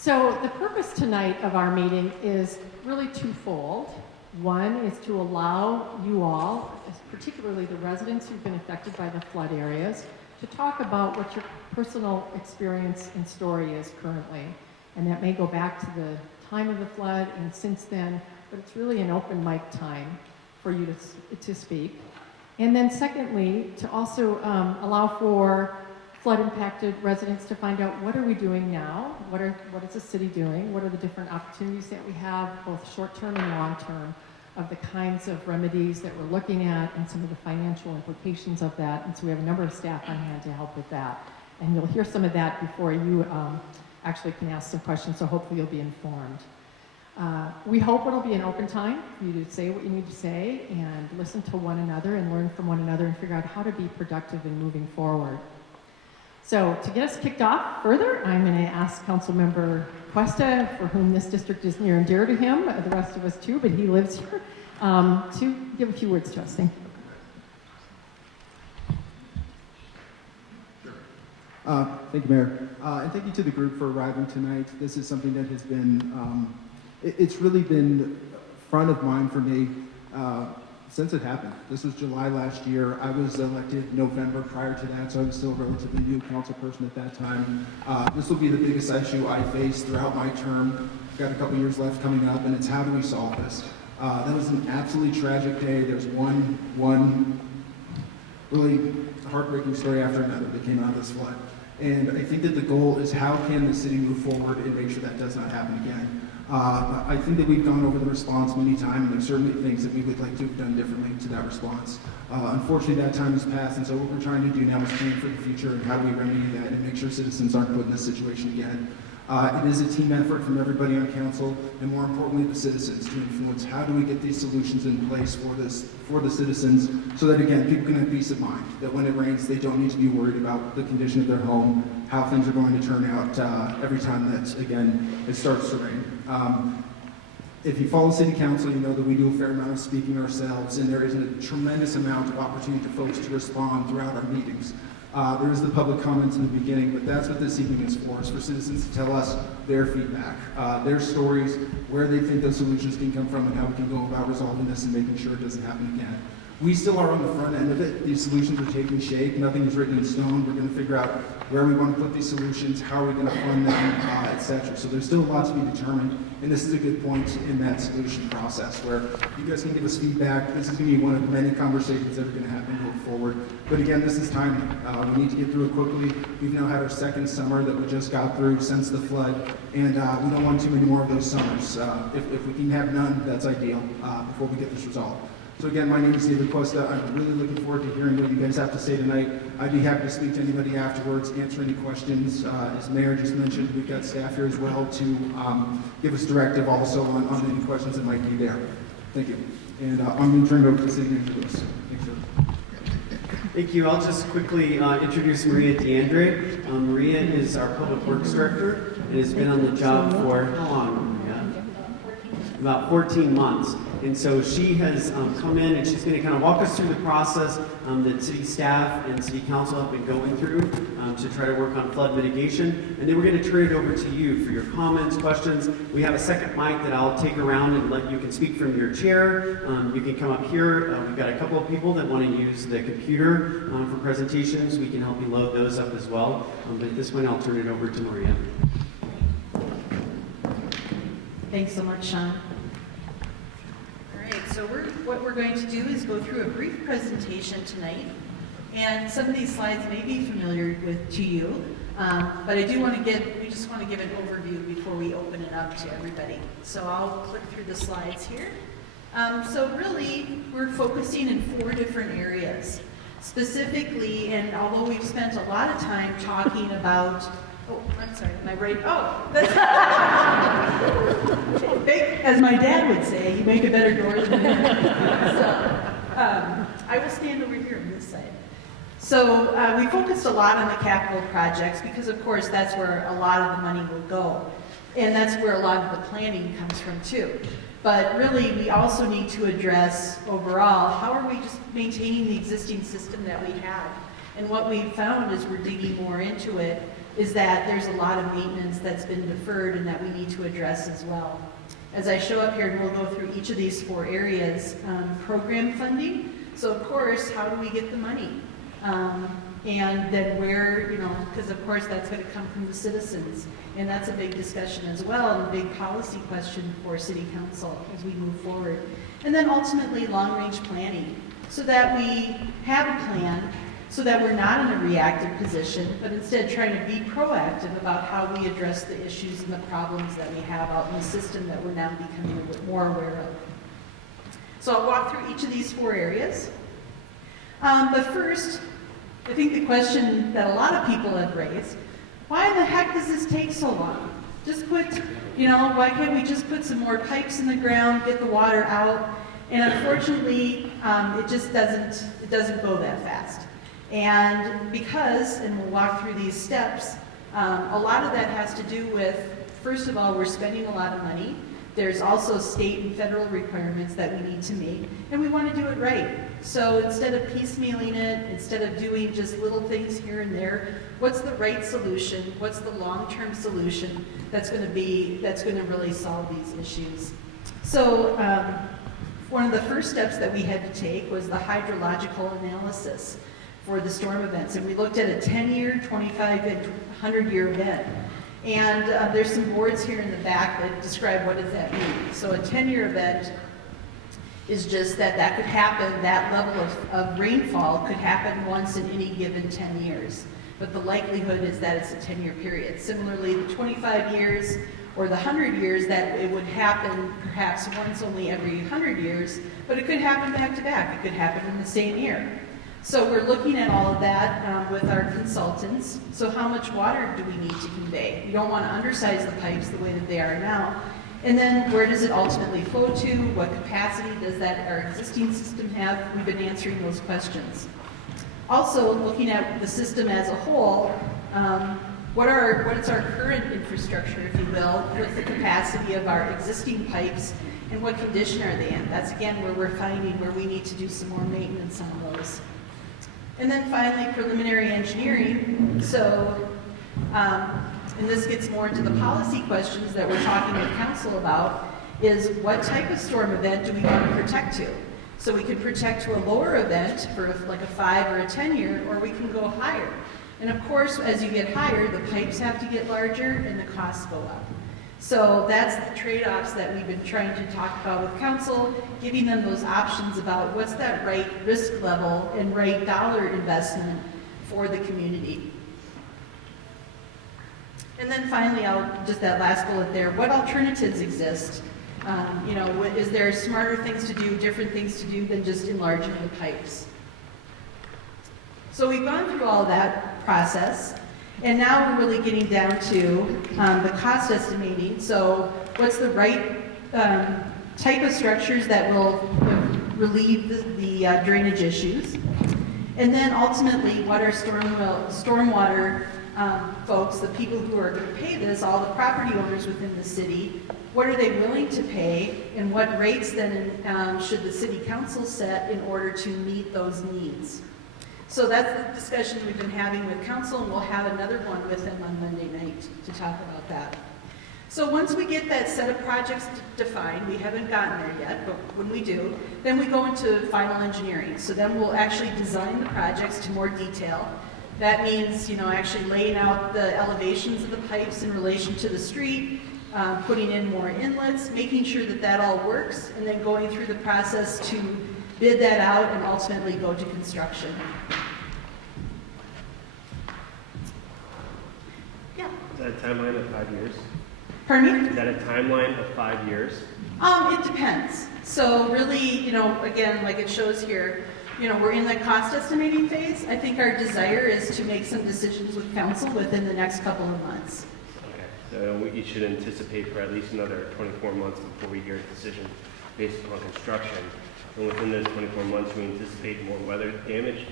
So the purpose tonight of our meeting is really twofold. One is to allow you all, particularly the residents who've been affected by the flood areas, to talk about what your personal experience and story is currently. And that may go back to the time of the flood and since then, but it's really an open mic time for you to speak. And then secondly, to also allow for flood-impacted residents to find out what are we doing now, what is the city doing, what are the different opportunities that we have, both short-term and long-term, of the kinds of remedies that we're looking at and some of the financial implications of that. And so we have a number of staff on hand to help with that. And you'll hear some of that before you actually can ask some questions, so hopefully you'll be informed. We hope it'll be an open time for you to say what you need to say and listen to one another and learn from one another and figure out how to be productive in moving forward. So to get us kicked off further, I'm going to ask Councilmember Cuesta, for whom this district is near and dear to him, the rest of us too, but he lives here, to give a few words to us. Thank you. Thank you, Mayor. And thank you to the group for arriving tonight. This is something that has been, it's really been front of mind for me since it happened. This was July last year. I was elected November prior to that, so I was still a relatively new council person at that time. This will be the biggest issue I face throughout my term. I've got a couple years left coming up, and it's how do we solve this? That was an absolutely tragic day. There's one really heartbreaking story after another that came out of this flood. And I think that the goal is how can the city move forward and make sure that does not happen again. I think that we've gone over the response many times, and there's certainly things that we would like to have done differently to that response. Unfortunately, that time has passed, and so what we're trying to do now is plan for the future and how do we remedy that and make sure citizens aren't put in this situation again. It is a team effort from everybody on council, and more importantly, the citizens to influence how do we get these solutions in place for the citizens, so that again, people can have peace of mind, that when it rains, they don't need to be worried about the condition of their home, how things are going to turn out every time that, again, it starts to rain. If you follow city council, you know that we do a fair amount of speaking ourselves, and there is a tremendous amount of opportunity for folks to respond throughout our meetings. There is the public comments in the beginning, but that's what this evening is for citizens to tell us their feedback, their stories, where they think those solutions can come from, and how we can go about resolving this and making sure it doesn't happen again. We still are on the front end of it. These solutions are taking shape. Nothing is written in stone. We're going to figure out where we want to put these solutions, how are we going to fund them, etc. So there's still a lot to be determined, and this is a good point in that solution process where you guys can give us feedback. This is going to be one of many conversations that are going to happen going forward. But again, this is timely. We need to get through it quickly. We've now had our second summer that we just got through since the flood, and we don't want too many more of those summers. If we can have none, that's ideal before we get this resolved. So again, my name is David Cuesta. I'm really looking forward to hearing what you guys have to say tonight. I'd be happy to speak to anybody afterwards, answer any questions. As Mayor just mentioned, we've got staff here as well to give us directive also on any questions that might be there. Thank you. And I'm going to turn it over to the city manager, Lewis. Thanks, sir. Thank you. I'll just quickly introduce Maria DeAndre. Maria is our Public Works Director and has been on the job for how long, Maria? About 14 months. And so she has come in and she's going to kind of walk us through the process that city staff and city council have been going through to try to work on flood mitigation. And then we're going to turn it over to you for your comments, questions. We have a second mic that I'll take around and let you can speak from your chair. You can come up here. We've got a couple of people that want to use the computer for presentations. We can help you load those up as well. But at this point, I'll turn it over to Maria. Thanks so much, Sean. So what we're going to do is go through a brief presentation tonight, and some of these slides may be familiar to you, but we just want to give an overview before we open it up to everybody. So I'll click through the slides here. So really, we're focusing in 4 different areas. Specifically, and although we've spent a lot of time talking about I'm sorry, am I right? Oh, that's as my dad would say, you make a better door than so, I will stand over here on this side. So we focused a lot on the capital projects because, of course, that's where a lot of the money will go. And that's where a lot of the planning comes from, too. But really, we also need to address overall, how are we just maintaining the existing system that we have? And what we've found as we're digging more into it, is that there's a lot of maintenance that's been deferred and that we need to address as well. As I show up here, and we'll go through each of these 4 areas, program funding. So of course, how do we get the money? And then where, because of course that's going to come from the citizens. And that's a big discussion as well, and a big policy question for City Council as we move forward. And then ultimately, long-range planning, so that we have a plan, so that we're not in a reactive position, but instead trying to be proactive about how we address the issues and the problems that we have out in the system that we're now becoming a bit more aware of. So I'll walk through each of these 4 areas. But first, I think the question that a lot of people have raised, why the heck does this take so long? Just put, why can't we just put some more pipes in the ground, get the water out? And unfortunately, it just doesn't go that fast. And because, and we'll walk through these steps, a lot of that has to do with, first of all, we're spending a lot of money. There's also state and federal requirements that we need to meet, and we want to do it right. So instead of piecemealing it, instead of doing just little things here and there, what's the right solution? What's the long-term solution that's going to really solve these issues? So one of the first steps that we had to take was the hydrological analysis for the storm events, and we looked at a 10-year, 25, and 100-year event. And there's some boards here in the back that describe what does that mean. So a 10-year event is just that could happen, that level of rainfall could happen once in any given 10 years. But the likelihood is that it's a 10-year period. Similarly, the 25 years or the 100 years, that it would happen perhaps once only every 100 years, but it could happen back to back. It could happen in the same year. So we're looking at all of that with our consultants. So how much water do we need to convey? We don't want to undersize the pipes the way that they are now. And then where does it ultimately flow to? What capacity does our existing system have? We've been answering those questions. Also, looking at the system as a whole, what is our current infrastructure, if you will, what's the capacity of our existing pipes, and what condition are they in? That's again where we're finding where we need to do some more maintenance on those. And then finally, preliminary engineering. So, and this gets more into the policy questions that we're talking with council about, is what type of storm event do we want to protect to? So we can protect to a lower event for like a 5 or a 10-year, or we can go higher. And of course, as you get higher, the pipes have to get larger and the costs go up. So that's the trade-offs that we've been trying to talk about with council, giving them those options about what's that right risk level and right dollar investment for the community. And then finally, just that last bullet there, what alternatives exist? Is there smarter things to do, different things to do than just enlarging the pipes? So we've gone through all that process. And now we're really getting down to the cost estimating. So what's the right type of structures that will relieve the drainage issues? And then ultimately, what are stormwater folks, the people who are going to pay this, all the property owners within the city, what are they willing to pay, and what rates then should the city council set in order to meet those needs? So that's the discussion we've been having with council, and we'll have another one with them on Monday night to talk about that. So once we get that set of projects defined, we haven't gotten there yet, but when we do, then we go into final engineering. So then we'll actually design the projects to more detail. That means, actually laying out the elevations of the pipes in relation to the street, putting in more inlets, making sure that that all works, and then going through the process to bid that out and ultimately go to construction. Yeah. Is that a timeline of 5 years? Pardon me? Is that a timeline of 5 years? It depends. So really, again, like it shows here, we're in the cost estimating phase. I think our desire is to make some decisions with council within the next couple of months. Okay, so you should anticipate for at least another 24 months before we hear a decision based upon construction. And within those 24 months, we anticipate more weather damage?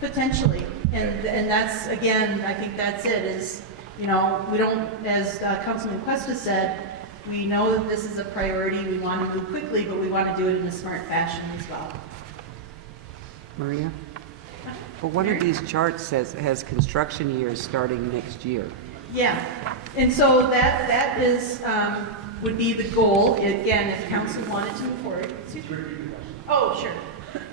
Potentially. And that's, again, I think that's it, is, we don't, as Councilman Cuesta said, we know that this is a priority, we want to move quickly, but we want to do it in a smart fashion as well. Maria? But one of these charts says, has construction years starting next year. Yeah, and so that is, would be the goal, again, if council wanted to move forward. Excuse me? Oh, sure.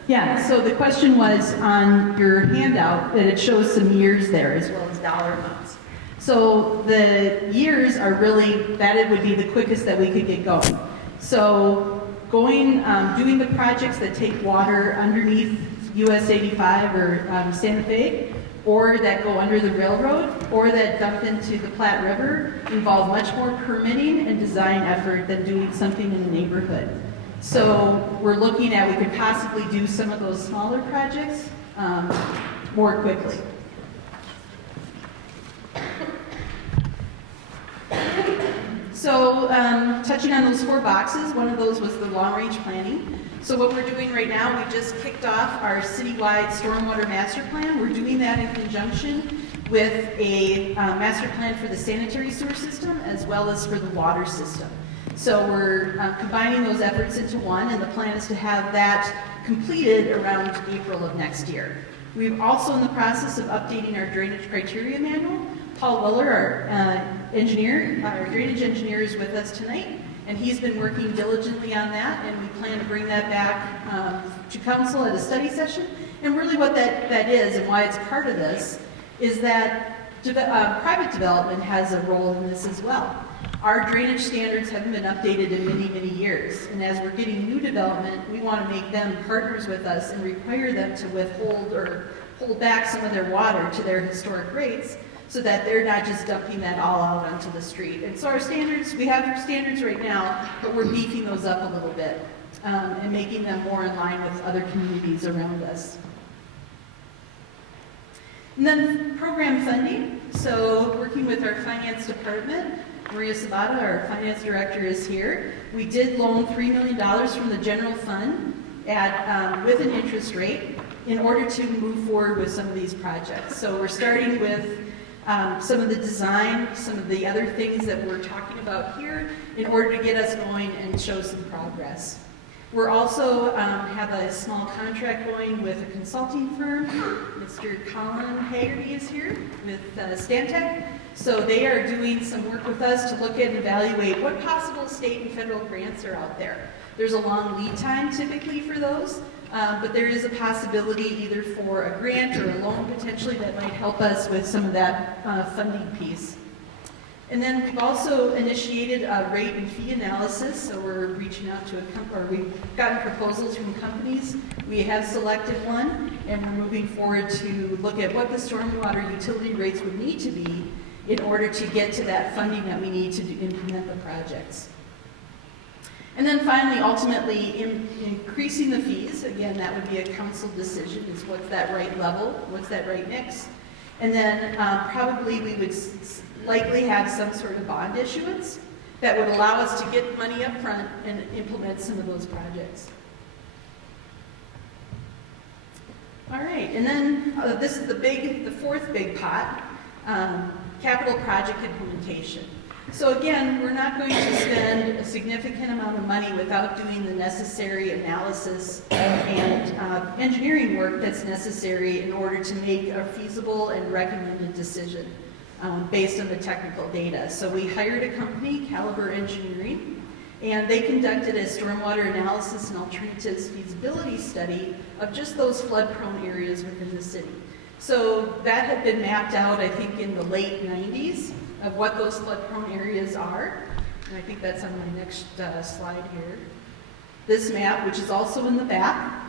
Yeah, so the question was on your handout that it shows some years there as well as dollar amounts. So the years are really, that it would be the quickest that we could get going. So going, doing the projects that take water underneath US 85 or Santa Fe, or that go under the railroad, or that dump into the Platte River involve much more permitting and design effort than doing something in a neighborhood. So we're looking at, we could possibly do some of those smaller projects more quickly. So touching on those 4 boxes, one of those was the long-range planning. So what we're doing right now, we just kicked off our citywide stormwater master plan. We're doing that in conjunction with a master plan for the sanitary sewer system as well as for the water system. So we're combining those efforts into one, and the plan is to have that completed around April of next year. We're also in the process of updating our drainage criteria manual. Paul Weller, our engineer, our drainage engineer, is with us tonight, and he's been working diligently on that, and we plan to bring that back to council at a study session. And really what that is, and why it's part of this, is that private development has a role in this as well. Our drainage standards haven't been updated in many, many years, and as we're getting new development, we want to make them partners with us and require them to withhold or hold back some of their water to their historic rates, so that they're not just dumping that all out onto the street. And so our standards, we have standards right now, but we're beefing those up a little bit and making them more in line with other communities around us. And then program funding. So working with our finance department, Maria Sabata, our finance director, is here. We did loan $3 million from the general fund with an interest rate in order to move forward with some of these projects. So we're starting with some of the design, some of the other things that we're talking about here in order to get us going and show some progress. We're also have a small contract going with a consulting firm. Mr. Colin Haggerty is here with Stantec. So they are doing some work with us to look at and evaluate what possible state and federal grants are out there. There's a long lead time typically for those, but there is a possibility either for a grant or a loan potentially that might help us with some of that funding piece. And then we've also initiated a rate and fee analysis, so we're reaching out to we've gotten proposals from companies. We have selected one, and we're moving forward to look at what the stormwater utility rates would need to be in order to get to that funding that we need to implement the projects. And then finally, ultimately, increasing the fees. Again, that would be a council decision, is what's that right level, what's that right mix. And then probably we would likely have some sort of bond issuance that would allow us to get money up front and implement some of those projects. All right, and then this is the fourth big pot, capital project implementation. So again, we're not going to spend a significant amount of money without doing the necessary analysis and engineering work that's necessary in order to make a feasible and recommended decision based on the technical data. So we hired a company, Caliber Engineering, and they conducted a stormwater analysis and alternatives feasibility study of just those flood-prone areas within the city. So that had been mapped out, I think, in the late 90s of what those flood-prone areas are. And I think that's on my next slide here. This map, which is also in the back.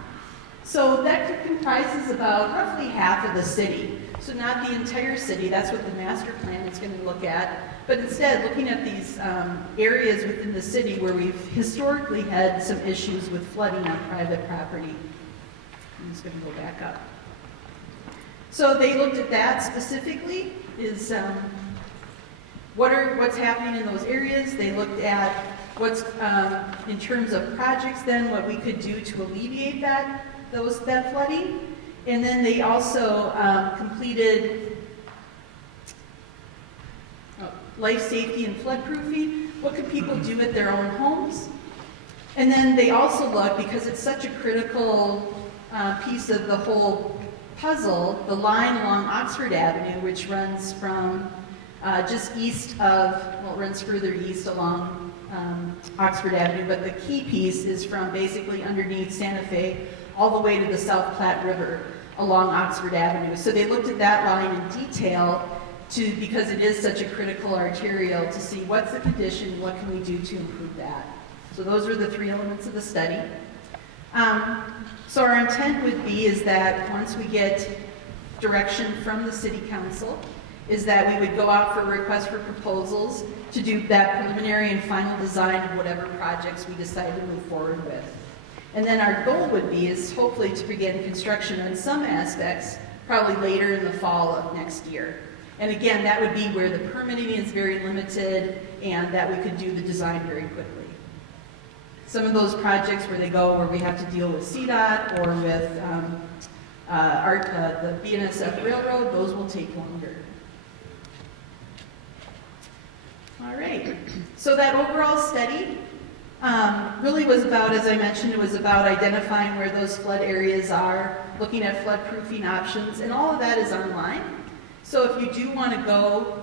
So that comprises about roughly half of the city. So not the entire city, that's what the master plan is going to look at, but instead looking at these areas within the city where we've historically had some issues with flooding on private property. I'm just going to go back up. So they looked at that specifically, is what's happening in those areas. They looked at what's, in terms of projects then, what we could do to alleviate that flooding. And then they also completed life safety and flood proofing. What could people do at their own homes? And then they also looked, because it's such a critical piece of the whole puzzle, the line along Oxford Avenue, which runs from just east of, well, it runs further east along Oxford Avenue, but the key piece is from basically underneath Santa Fe all the way to the South Platte River along Oxford Avenue. So they looked at that line in detail because it is such a critical arterial, to see what's the condition, what can we do to improve that. So those are the three elements of the study. So our intent would be is that once we get direction from the city council, is that we would go out for a request for proposals to do that preliminary and final design of whatever projects we decide to move forward with. And then our goal would be is hopefully to begin construction on some aspects probably later in the fall of next year. And again, that would be where the permitting is very limited and that we could do the design very quickly. Some of those projects where we have to deal with CDOT or with the BNSF Railroad, those will take longer. All right, so that overall study really was about, as I mentioned, it was about identifying where those flood areas are, looking at flood-proofing options, and all of that is online. So if you do want to go,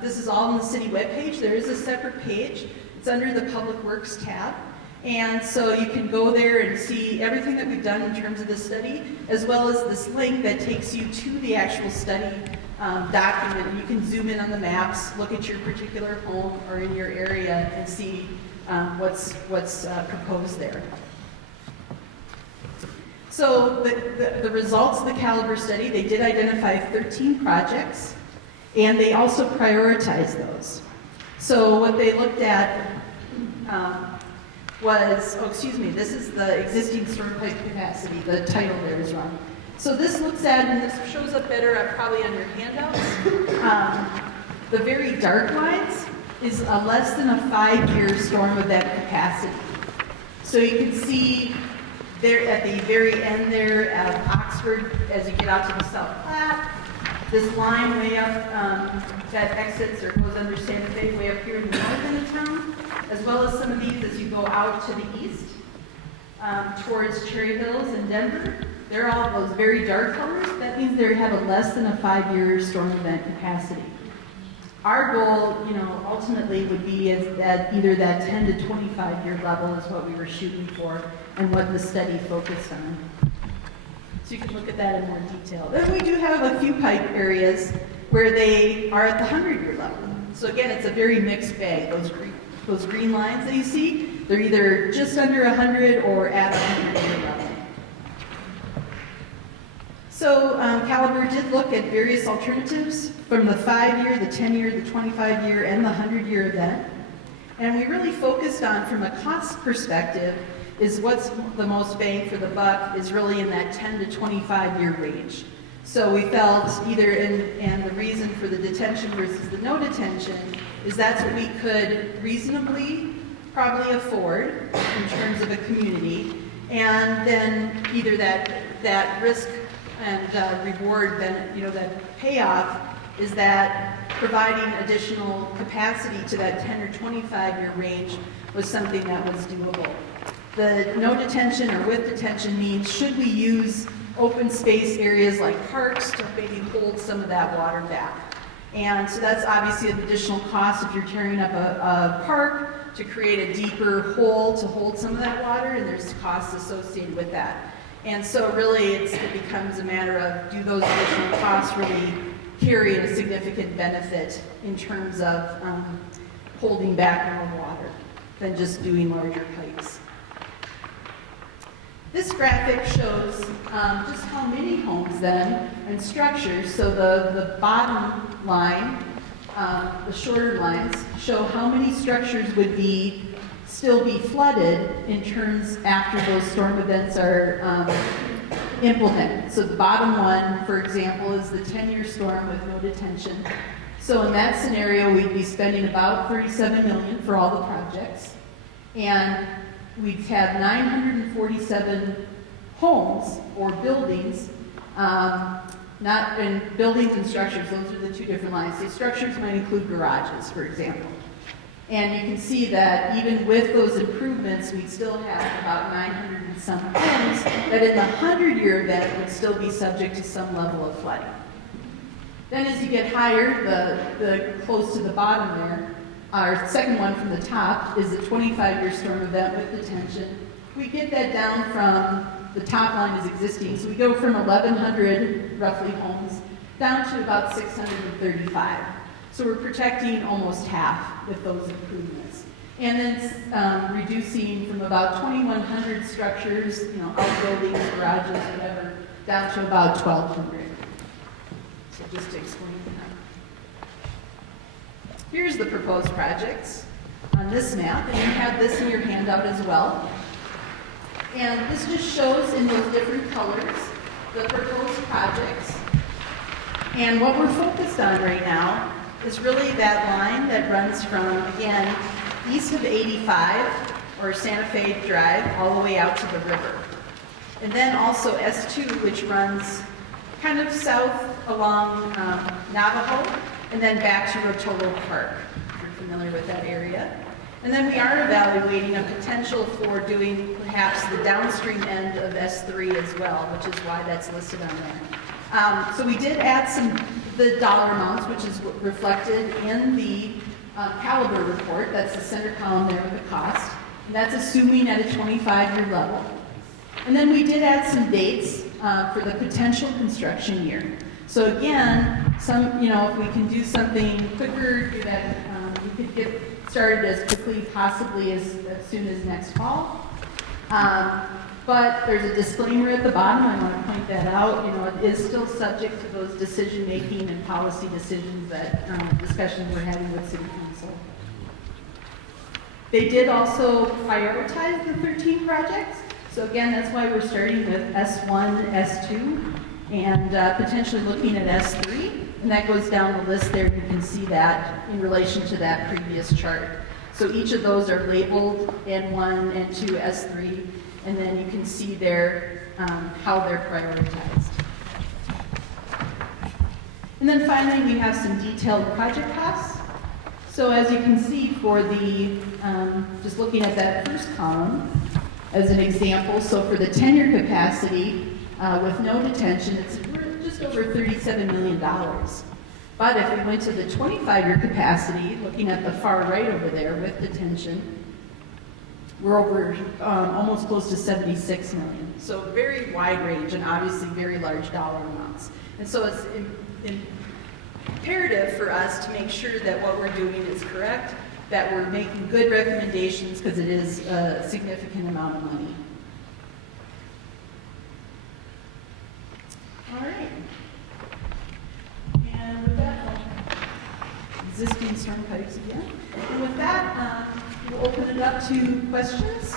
this is all on the city webpage. There is a separate page. It's under the Public Works tab. And so you can go there and see everything that we've done in terms of the study, as well as this link that takes you to the actual study document. And you can zoom in on the maps, look at your particular home or in your area, and see what's proposed there. So the results of the caliber study, they did identify 13 projects, and they also prioritized those. So what they looked at this is the existing storm pipe capacity. The title there is wrong. So this looks at, and this shows up better probably on your handouts, the very dark lines is less than a 5-year storm event capacity. So you can see there at the very end there at Oxford, as you get out to the South Platte, this line way up that exits or goes under Santa Fe way up here in the north end of town, as well as some of these as you go out to the east towards Cherry Hills and Denver. They're all those very dark colors. That means they have a less than a 5-year storm event capacity. Our goal, ultimately would be at either that 10 to 25-year level is what we were shooting for and what the study focused on. So you can look at that in more detail. Then we do have a few pipe areas where they are at the 100-year level. So again, it's a very mixed bag. Those green lines that you see, they're either just under 100 or at a 100-year level. So Caliber did look at various alternatives from the 5-year, the 10-year, the 25-year, and the 100-year event. And we really focused on, from a cost perspective, is what's the most bang for the buck is really in that 10 to 25-year range. So we felt either, and the reason for the detention versus the no detention, is that's what we could reasonably probably afford in terms of a community. And then either that risk and reward, then that payoff is that providing additional capacity to that 10 or 25-year range was something that was doable. The no detention or with detention means should we use open space areas like parks to maybe hold some of that water back. And so that's obviously an additional cost if you're tearing up a park to create a deeper hole to hold some of that water, and there's costs associated with that. And so really it becomes a matter of, do those additional costs really carry a significant benefit in terms of holding back more water than just doing larger pipes. This graphic shows just how many homes then and structures, so the bottom line, the shorter lines, show how many structures would still be flooded in terms after those storm events are implemented. So the bottom one, for example, is the 10-year storm with no detention. So in that scenario, we'd be spending about $37 million for all the projects. And we'd have 947 homes or buildings, not in buildings and structures, those are the two different lines. So structures might include garages, for example. And you can see that even with those improvements, we still have about 900 and some homes that in the 100-year event would still be subject to some level of flooding. Then as you get higher, the close to the bottom there, our second one from the top is a 25-year storm event with detention. We get that down from the top line is existing, so we go from 1,100 roughly homes down to about 635. So we're protecting almost half with those improvements. And then reducing from about 2,100 structures, outbuildings, garages, whatever, down to about 1,200. So just to explain that. Here's the proposed projects on this map, and you have this in your handout as well. And this just shows in those different colors the proposed projects. And what we're focused on right now is really that line that runs from, again, east of 85 or Santa Fe Drive all the way out to the river. And then also S2, which runs kind of south along Navajo and then back to Rotolo Park, if you're familiar with that area. And then we are evaluating a potential for doing perhaps the downstream end of S3 as well, which is why that's listed on there. So we did add the dollar amounts, which is reflected in the caliber report. That's the center column there with the cost. And that's assuming at a 25-year level. And then we did add some dates for the potential construction year. So again, if we can do something quicker, do that, we could get started as quickly possibly as soon as next fall. But there's a disclaimer at the bottom. I want to point that out. It is still subject to those decision-making and policy decisions that discussions we're having with City Council. They did also prioritize the 13 projects. So again, that's why we're starting with S1, S2, and potentially looking at S3. And that goes down the list there. You can see that in relation to that previous chart. So each of those are labeled N1, N2, S3, and then you can see there how they're prioritized. And then finally, we have some detailed project costs. So as you can see for the, just looking at that first column as an example, so for the 10-year capacity with no detention, it's just over $37 million. But if we went to the 25-year capacity, looking at the far right over there with detention, we're over almost close to $76 million. So very wide range and obviously very large dollar amounts. And so it's imperative for us to make sure that what we're doing is correct, that we're making good recommendations because it is a significant amount of money. All right. And with that, existing storm pipes again. And with that, we'll open it up to questions.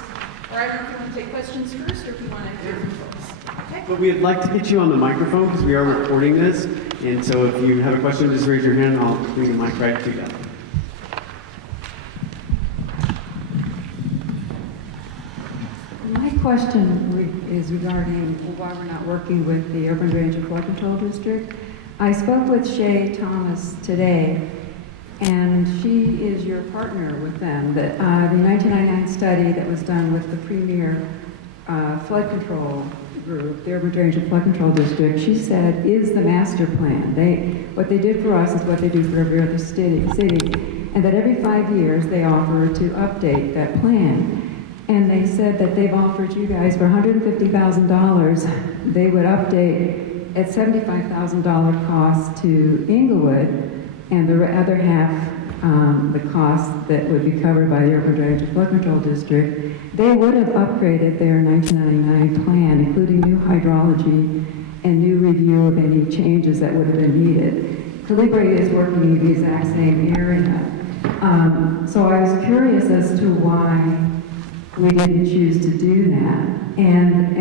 Or I don't know if you want to take questions first or if you want to hear from folks. Okay? But we'd like to get you on the microphone because we are recording this. And so if you have a question, just raise your hand and I'll bring the mic right to you. My question is regarding why we're not working with the Urban Drainage and Flood Control District. I spoke with Shay Thomas today, and she is your partner with them. The 1999 study that was done with the premier flood control group, the Urban Drainage and Flood Control District, she said is the master plan. What they did for us is what they do for every other city, and that every 5 years they offer to update that plan. And they said that they've offered you guys for $150,000, they would update at $75,000 cost to Englewood, and the other half, the cost that would be covered by the Urban Drainage and Flood Control District. They would have upgraded their 1999 plan, including new hydrology and new review of any changes that would have been needed. Calibre is working in the exact same area. So I was curious as to why we didn't choose to do that. And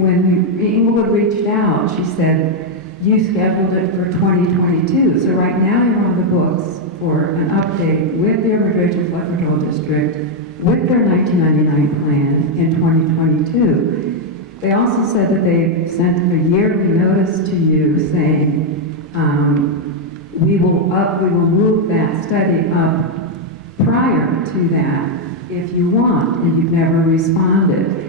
when Englewood reached out, she said, you scheduled it for 2022. So right now you're on the books for an update with the Urban Drainage and Flood Control District with their 1999 plan in 2022. They also said that they sent a yearly notice to you saying, we will move that study up prior to that if you want, and you've never responded.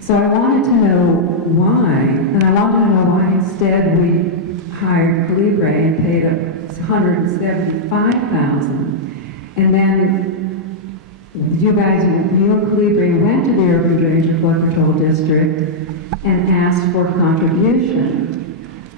So I wanted to know why, and I wanted to know why instead we hired Calibre and paid $175,000. And then you guys, you and Calibre went to the Urban Drainage and Flood Control District and asked for contribution.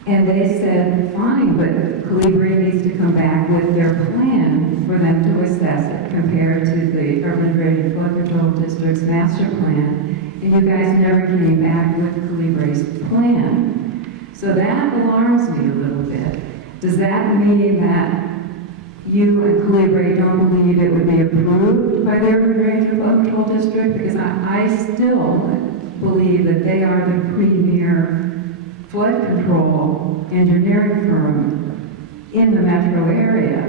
And they said, fine, but Calibre needs to come back with their plan for them to assess it compared to the Urban Drainage and Flood Control District's master plan. And you guys never came back with Calibre's plan. So that alarms me a little bit. Does that mean that you and Calibre don't believe it would be approved by the Urban Drainage and Flood Control District? Because I still believe that they are the premier flood control engineering firm in the metro area.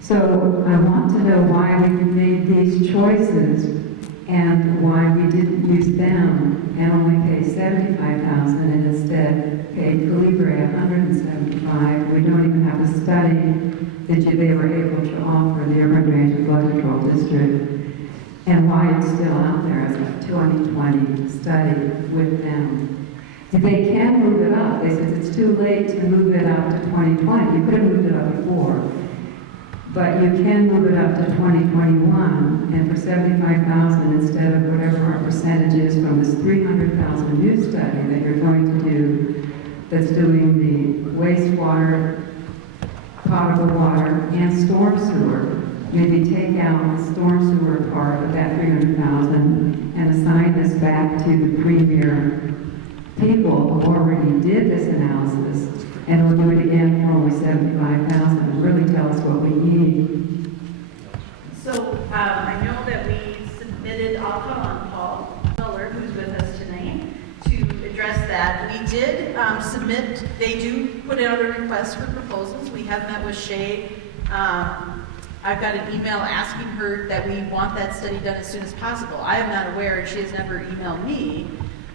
So I want to know why we made these choices and why we didn't use them and only pay $75,000 and instead paid Calibre $175,000. We don't even have a study that they were able to offer the Urban Drainage and Flood Control District, and why it's still out there as a 2020 study with them. They can move it up. They said it's too late to move it up to 2020. You could have moved it up before, but you can move it up to 2021, and for $75,000 instead of whatever our percentage is from this $300,000 new study that you're going to do, that's doing the wastewater, potable water, and storm sewer. Maybe take out the storm sewer part of that $300,000 and assign this back to the premier people who already did this analysis, and we'll do it again for only $75,000 and really tell us what we need. So I know that we submitted, I'll call on Paul Miller, who's with us tonight, to address that. We did submit, they do put out a request for proposals. We have met with Shay. I've got an email asking her that we want that study done as soon as possible. I am not aware, and she has never emailed me,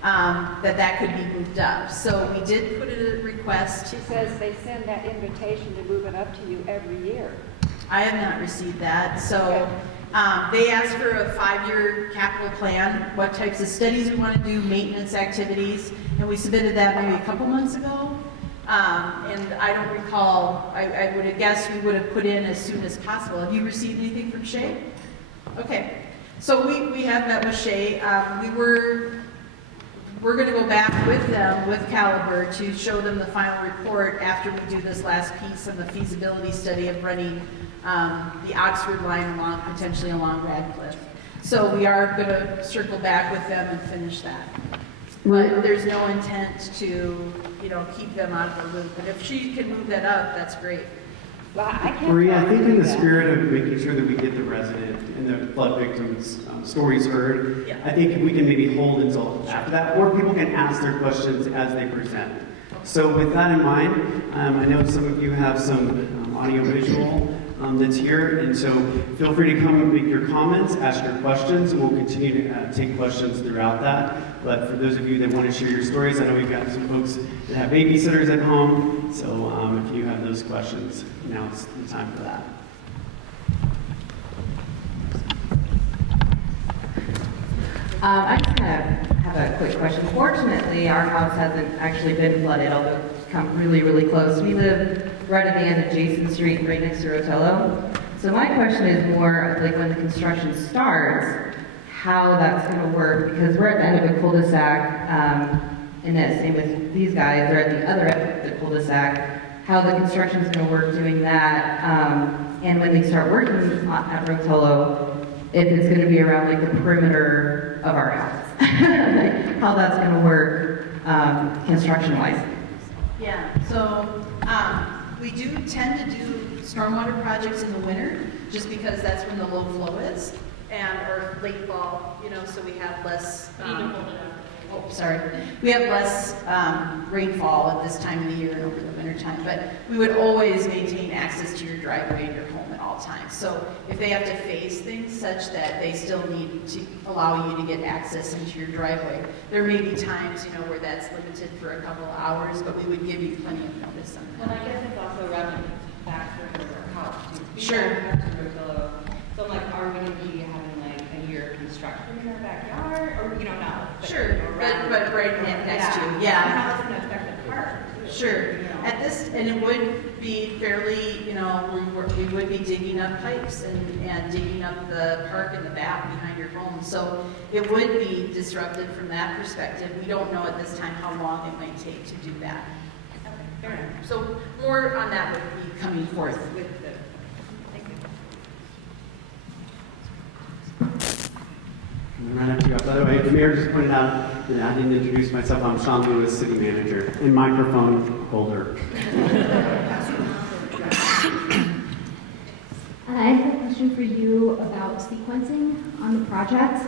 that could be moved up. So we did put in a request. She says they send that invitation to move it up to you every year. I have not received that. So they asked for a 5-year capital plan, what types of studies we want to do, maintenance activities, and we submitted that maybe a couple months ago. And I don't recall, I would have guessed we would have put in as soon as possible. Have you received anything from Shay? Okay. So we have met with Shay. We're going to go back with them, with Caliber, to show them the final report after we do this last piece on the feasibility study of running the Oxford line potentially along Radcliffe. So we are going to circle back with them and finish that. But there's no intent to, keep them out of the loop. But if she can move that up, that's great. Well, I can't Maria, I promise think in the that. spirit of making sure that we get the resident and the flood victims' stories heard, Yeah. I think we can maybe hold until after that, or people can ask their questions as they present. So with that in mind, I know some of you have some audio-visual that's here, and so feel free to come and make your comments, ask your questions, and we'll continue to take questions throughout that. But for those of you that want to share your stories, I know we've got some folks that have babysitters at home, so if you have those questions, now it's the time for that. I just kind of have a quick question. Fortunately, our house hasn't actually been flooded, although it's come really, really close. We live right at the end of Jason Street, right next to Rotello. So my question is more like when the construction starts, how that's going to work, because we're at the end of a cul-de-sac, and the same with these guys, they're at the other end of the cul-de-sac, how the construction is going to work doing that, and when they start working at Rotello, if it's going to be around like the perimeter of our house, like how that's going to work construction-wise. Yeah, so we do tend to do stormwater projects in the winter, just because that's when the low flow is, or late fall, so we have less. We have less rainfall at this time of the year and over the winter time, but we would always maintain access to your driveway and your home at all times. So if they have to phase things such that they still need to allow you to get access into your driveway, there may be times, where that's limited for a couple of hours, but we would give you plenty of notice on that. Well, I guess it's also relevant back for our house too. Sure. So So like, are we gonna be having like a year of construction in our backyard, or, no? Sure, but right next to you, yeah. How it's gonna affect the park? Sure. At this, and it would be fairly, we would be digging up pipes and digging up the park in the back behind your home. So it would be disruptive from that perspective. We don't know at this time how long it might take to do that. Okay, fair enough. So more on that would be coming forth with the. Right up to you. By the way, the mayor just pointed out that I didn't introduce myself. I'm Sean Lewis, city manager, and microphone holder. I have a question for you about sequencing on the project.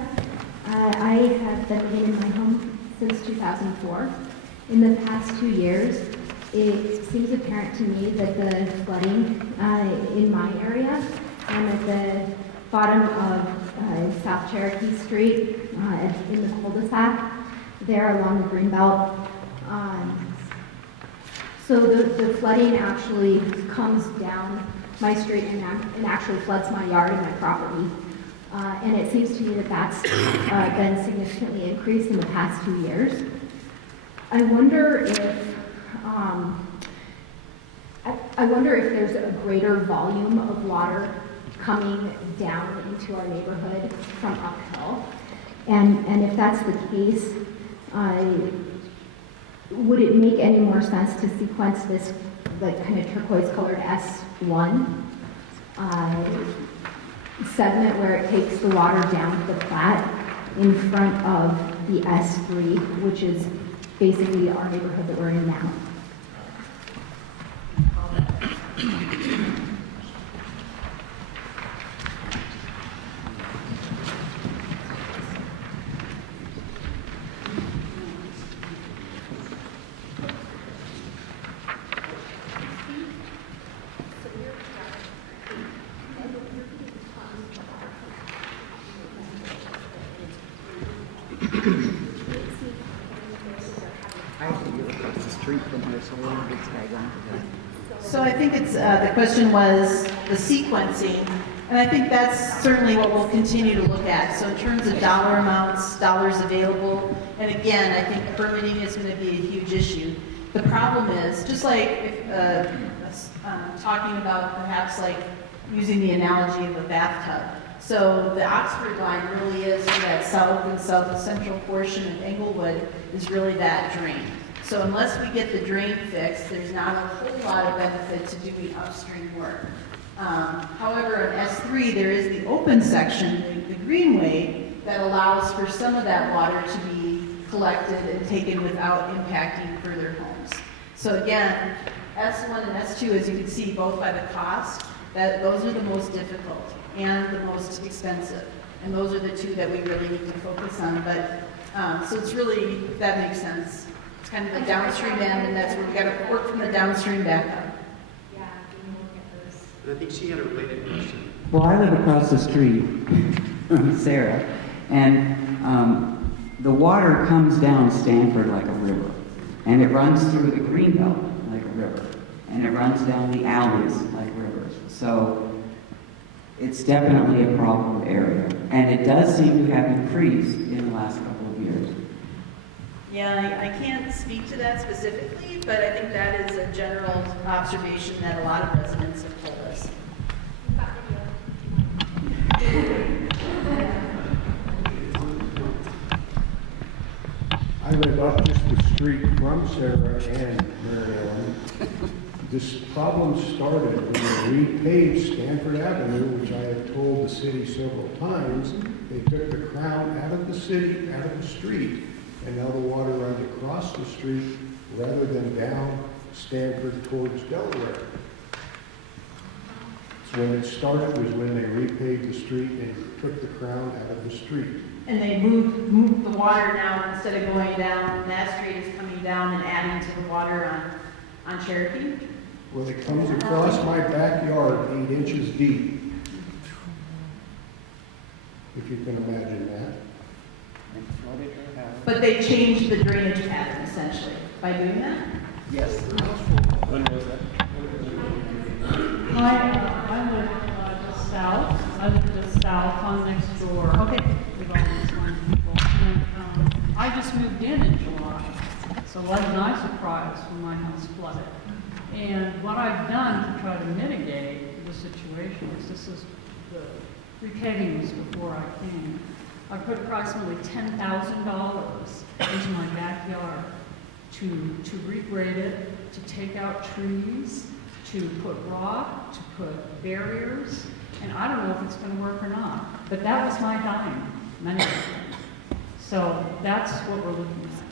I have been living in my home since 2004. In the past 2 years, it seems apparent to me that the flooding in my area and at the bottom of South Cherokee Street in the cul-de-sac there along the greenbelt. So the flooding actually comes down my street and actually floods my yard and my property. And it seems to me that that's been significantly increased in the past 2 years. I wonder if there's a greater volume of water coming down into our neighborhood from uphill. And if that's the case, would it make any more sense to sequence this like kind of turquoise colored S1 segment where it takes the water down to the Platte in front of the S3, which is basically our neighborhood that we're in now? So I think it's, the question was the sequencing, and I think that's certainly what we'll continue to look at. So in terms of dollar amounts, dollars available, and again, I think permitting is going to be a huge issue. The problem is, just like if, talking about perhaps like using the analogy of a bathtub. So the Oxford line really is for that south and south central portion of Englewood is really that drain. So unless we get the drain fixed, there's not a whole lot of benefit to doing upstream work. However, on S3, there is the open section, the greenway, that allows for some of that water to be collected and taken without impacting further homes. So again, S1 and S2, as you can see, both by the cost, those are the most difficult and the most expensive. And those are the two that we really need to focus on. But so it's really, if that makes sense. It's kind of the downstream end, and that's where we've got to work from the downstream back up. Yeah, we can look at those. I think she had a related question. Well, I live across the street from Sarah, and the water comes down Stanford like a river, and it runs through the greenbelt like a river, and it runs down the alleys like rivers. So it's definitely a problem area, and it does seem to have increased in the last couple of years. Yeah, I can't speak to that specifically, but I think that is a general observation that a lot of residents have told us. I live up just the street from Sarah and Mary Ellen. This problem started when they repaved Stanford Avenue, which I have told the city several times. They took the crown out of the city, out of the street, and now the water runs across the street rather than down Stanford towards Delaware. So when it started was when they repaved the street and took the crown out of the street. And they moved the water now, instead of going down, that street is coming down and adding to the water on Cherokee. Well, it comes across my backyard 8 inches deep. If you can imagine that. But they changed the drainage pattern essentially by doing that? Yes. When was that? I live just south. I live just Okay, we've all been sworn people. And, I just moved in July, so wasn't I surprised when my house flooded? And what I've done to try to mitigate the situation is the repaving was before I came. I put approximately $10,000 into my backyard to regrade it, to take out trees, to put rock, to put barriers, and I don't know if it's going to work or not. But that was my dime, many of them. So that's what we're looking at.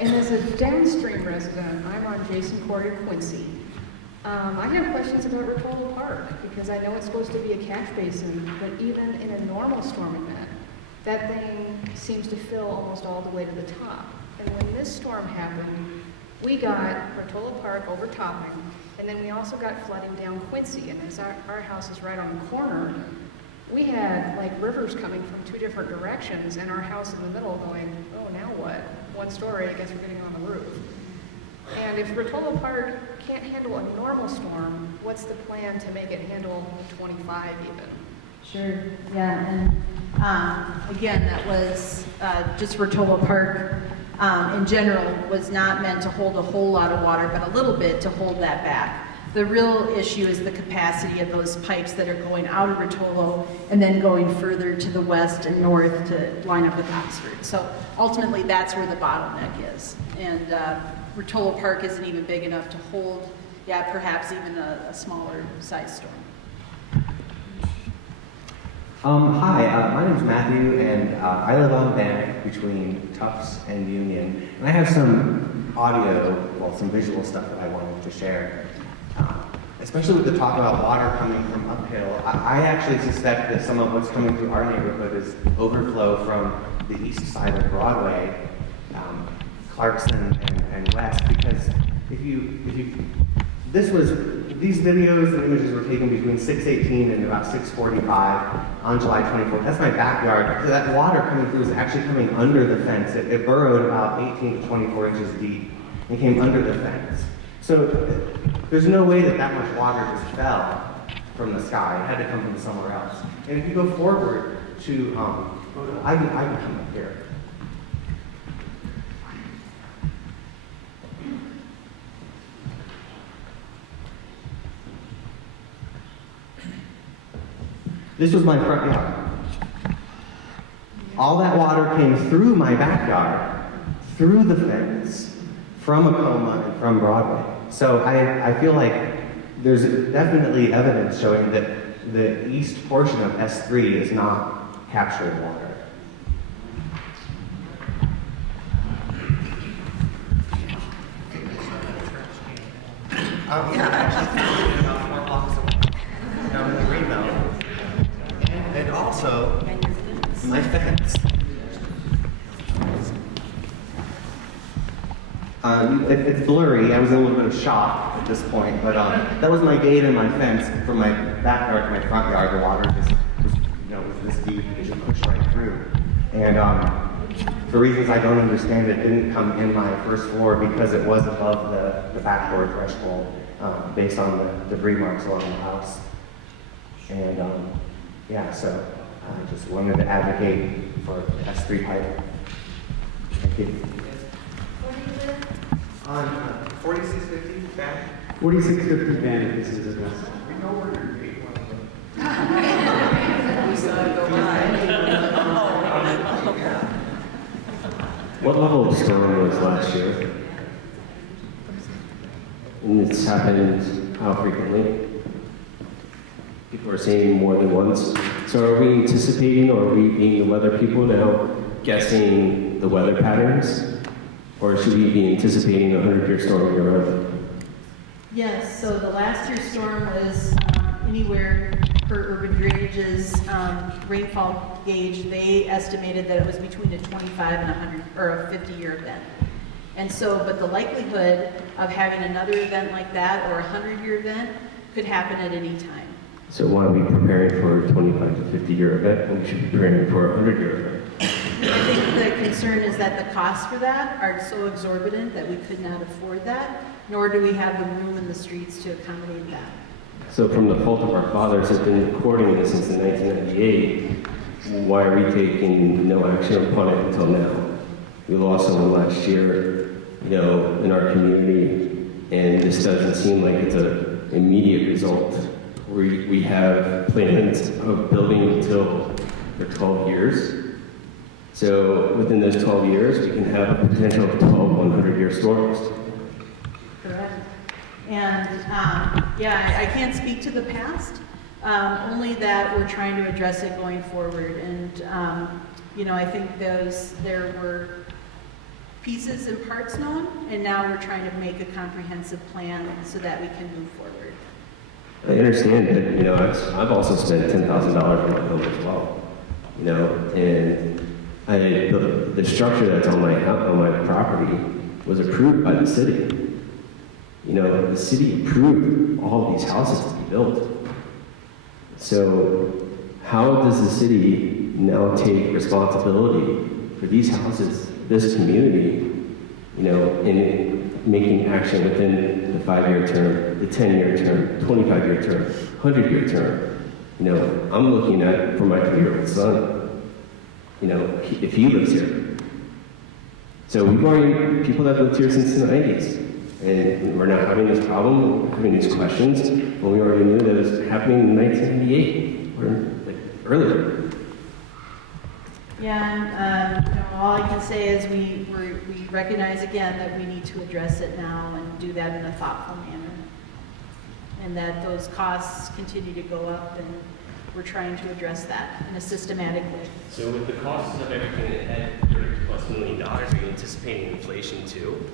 And as a downstream resident, I'm on Jason Corey Quincy. I have questions about Rotolo Park because I know it's supposed to be a catch basin, but even in a normal storm event, that thing seems to fill almost all the way to the top. And when this storm happened, we got Rotolo Park overtopping, and then we also got flooding down Quincy. And as our house is right on the corner, we had like rivers coming from two different directions, and our house in the middle going, oh, now what? One story, I guess we're getting on the roof. And if Rotolo Park can't handle a normal storm, what's the plan to make it handle 25 even? Sure, yeah, and again, that was just Rotolo Park in general was not meant to hold a whole lot of water, but a little bit to hold that back. The real issue is the capacity of those pipes that are going out of Rotolo and then going further to the west and north to line up with Oxford. So ultimately, that's where the bottleneck is. And Rotolo Park isn't even big enough to hold, perhaps even a smaller size storm. Hi, my name is Matthew, and I live on Bannock between Tufts and Union. And I have some some visual stuff that I wanted to share. Especially with the talk about water coming from uphill, I actually suspect that some of what's coming through our neighborhood is overflow from the east side of Broadway, Clarkson and West, because these videos and images were taken between 6:18 and about 6:45 on July 24th. That's my backyard. So that water coming through is actually coming under the fence. It burrowed about 18 to 24 inches deep and came under the fence. So there's no way that much water just fell from the sky. It had to come from somewhere else. And if you go forward to, I can come up here. This was my front yard. All that water came through my backyard, through the fence, from Acoma and from Broadway. So I feel like there's definitely evidence showing that the east portion of S3 is not capturing water. Actually, about 4 blocks away, down in the Greenbelt. And also, my fence. It's blurry. I was in a little bit of shock at this point, but that was my gate and my fence from my backyard to my front yard. The water just was this deep. It just pushed right through. And for reasons I don't understand, it didn't come in my first floor because it was above the back door threshold based on the debris marks along the house. And so I just wanted to advocate for S3 pipe. Thank you. On 4650 Bannock. 4650 Bannock, this is address. We know where your gate was. What level of storm was last year? And it's happened how frequently? People are saying more than once. So are we anticipating, or are we being the weather people now, guessing the weather patterns? Or should we be anticipating a 100-year storm year-round? Yes, so the last year's storm was anywhere per urban drainage's rainfall gauge. They estimated that it was between a 25 and 100 or a 50-year event. And so, but the likelihood of having another event like that or a 100-year event could happen at any time. So why are we preparing for a 25 to 50-year event when we should be preparing for a 100-year event? I think the concern is that the costs for that are so exorbitant that we could not afford that, nor do we have the room in the streets to accommodate that. So from the fault of our fathers has been recording this since 1998, why are we taking no action upon it until now? We lost someone last year, in our community, and this doesn't seem like it's an immediate result. We have plans of building until for 12 years. So within those 12 years, we can have a potential of 12 100-year storms. Correct. And, I can't speak to the past, only that we're trying to address it going forward. And, I think there were pieces and parts known, and now we're trying to make a comprehensive plan so that we can move forward. I understand that, I've also spent $10,000 on my home as well, and the structure that's on my property was approved by the city. The city approved all of these houses to be built. So how does the city now take responsibility for these houses, this community, in making action within the 5-year term, the 10-year term, 25-year term, 100-year term? I'm looking at for my 3-year-old son, if he lives here. So we've already, people that lived here since the 90s, and we're not having this problem, having these questions, when we already knew that it was happening in 1998, or earlier. Yeah, and all I can say is we recognize again that we need to address it now and do that in a thoughtful manner. And that those costs continue to go up, and we're trying to address that in a systematic way. So with the costs of everything at $30+ million, are you anticipating inflation too?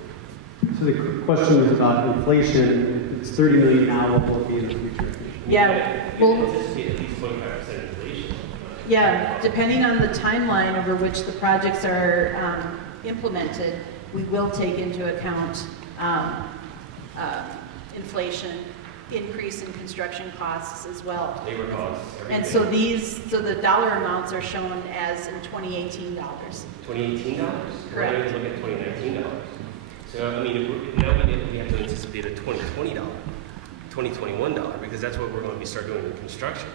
So the question was about inflation. It's 30 million now, what will it be in the future? Yeah, We'll anticipate at least 25% inflation. yeah, depending on the timeline over which the projects are implemented, we will take into account inflation, increase in construction costs as well. Labor costs, everything. And so the dollar amounts are shown as in 2018 dollars. $2018? Correct. We're going to look at 2019 dollars. So, now we have to anticipate a $2020, $2021, because that's what we're going to be start doing in construction.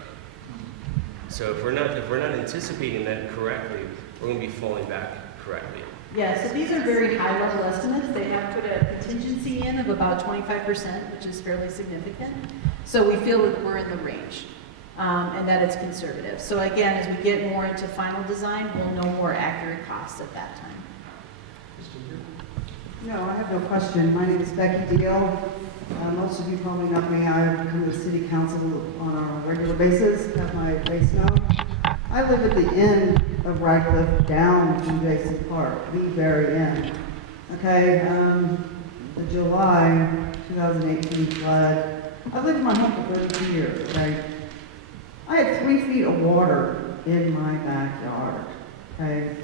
So if we're not anticipating that correctly, we're going to be falling back correctly. Yeah, so these are very high-level estimates. They have put a contingency in of about 25%, which is fairly significant. So we feel that we're in the range, and that it's conservative. So again, as we get more into final design, we'll know more accurate costs at that time. No, I have no question. My name is Becky Deal. Most of you probably know me. I come to the city council on a regular basis, have my face known. I live at the end of Radcliffe down from Jason Park, the very end. Okay, the July 2018 flood. I've lived in my home for 32 years, okay? I had 3 feet of water in my backyard, okay?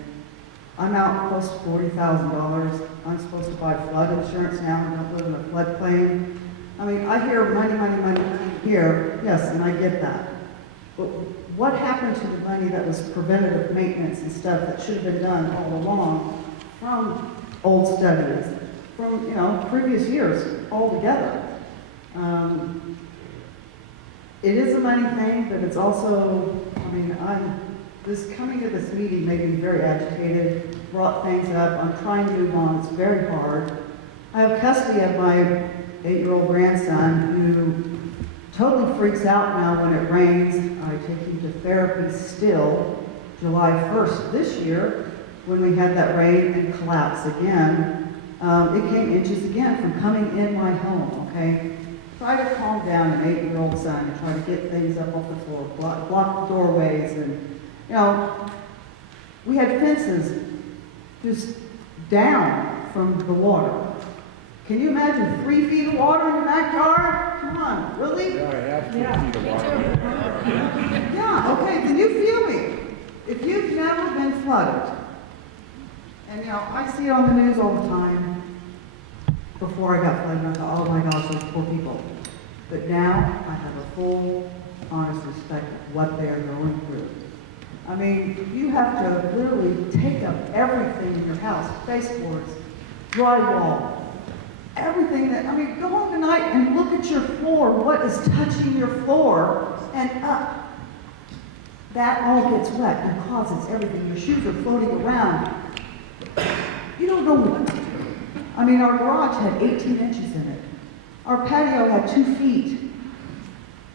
I'm out close to $40,000. I'm supposed to buy flood insurance now. I don't live in a floodplain. I mean, I hear money, money, money, money here. Yes, and I get that. But what happened to the money that was preventative maintenance and stuff that should have been done all along from old studies, from, previous years altogether? It is a money thing, but it's also, coming to this meeting made me very agitated, brought things up. I'm trying to move on. It's very hard. I have custody of my 8-year-old grandson who totally freaks out now when it rains. I take him to therapy still. July 1st this year, when we had that rain and collapse again, it came inches again from coming in my home, okay? Try to calm down an 8-year-old son and try to get things up off the floor, block the doorways, and we had fences just down from the water. Can you imagine 3 feet of water in your backyard? Come on, really? Yeah, I have 3 feet of water in my backyard. Yeah, okay, then you feel me. If you've never been flooded, and I see it on the news all the time. Before I got flooded, I thought, oh my gosh, those poor people. But now I have a full, honest respect of what they are going through. I mean, you have to literally take up everything in your house, baseboards, drywall, everything that, I mean, go home tonight and look at your floor, what is touching your floor and up. That all gets wet and causes everything. Your shoes are floating around. You don't know what to do. I mean, our garage had 18 inches in it. Our patio had 2 feet.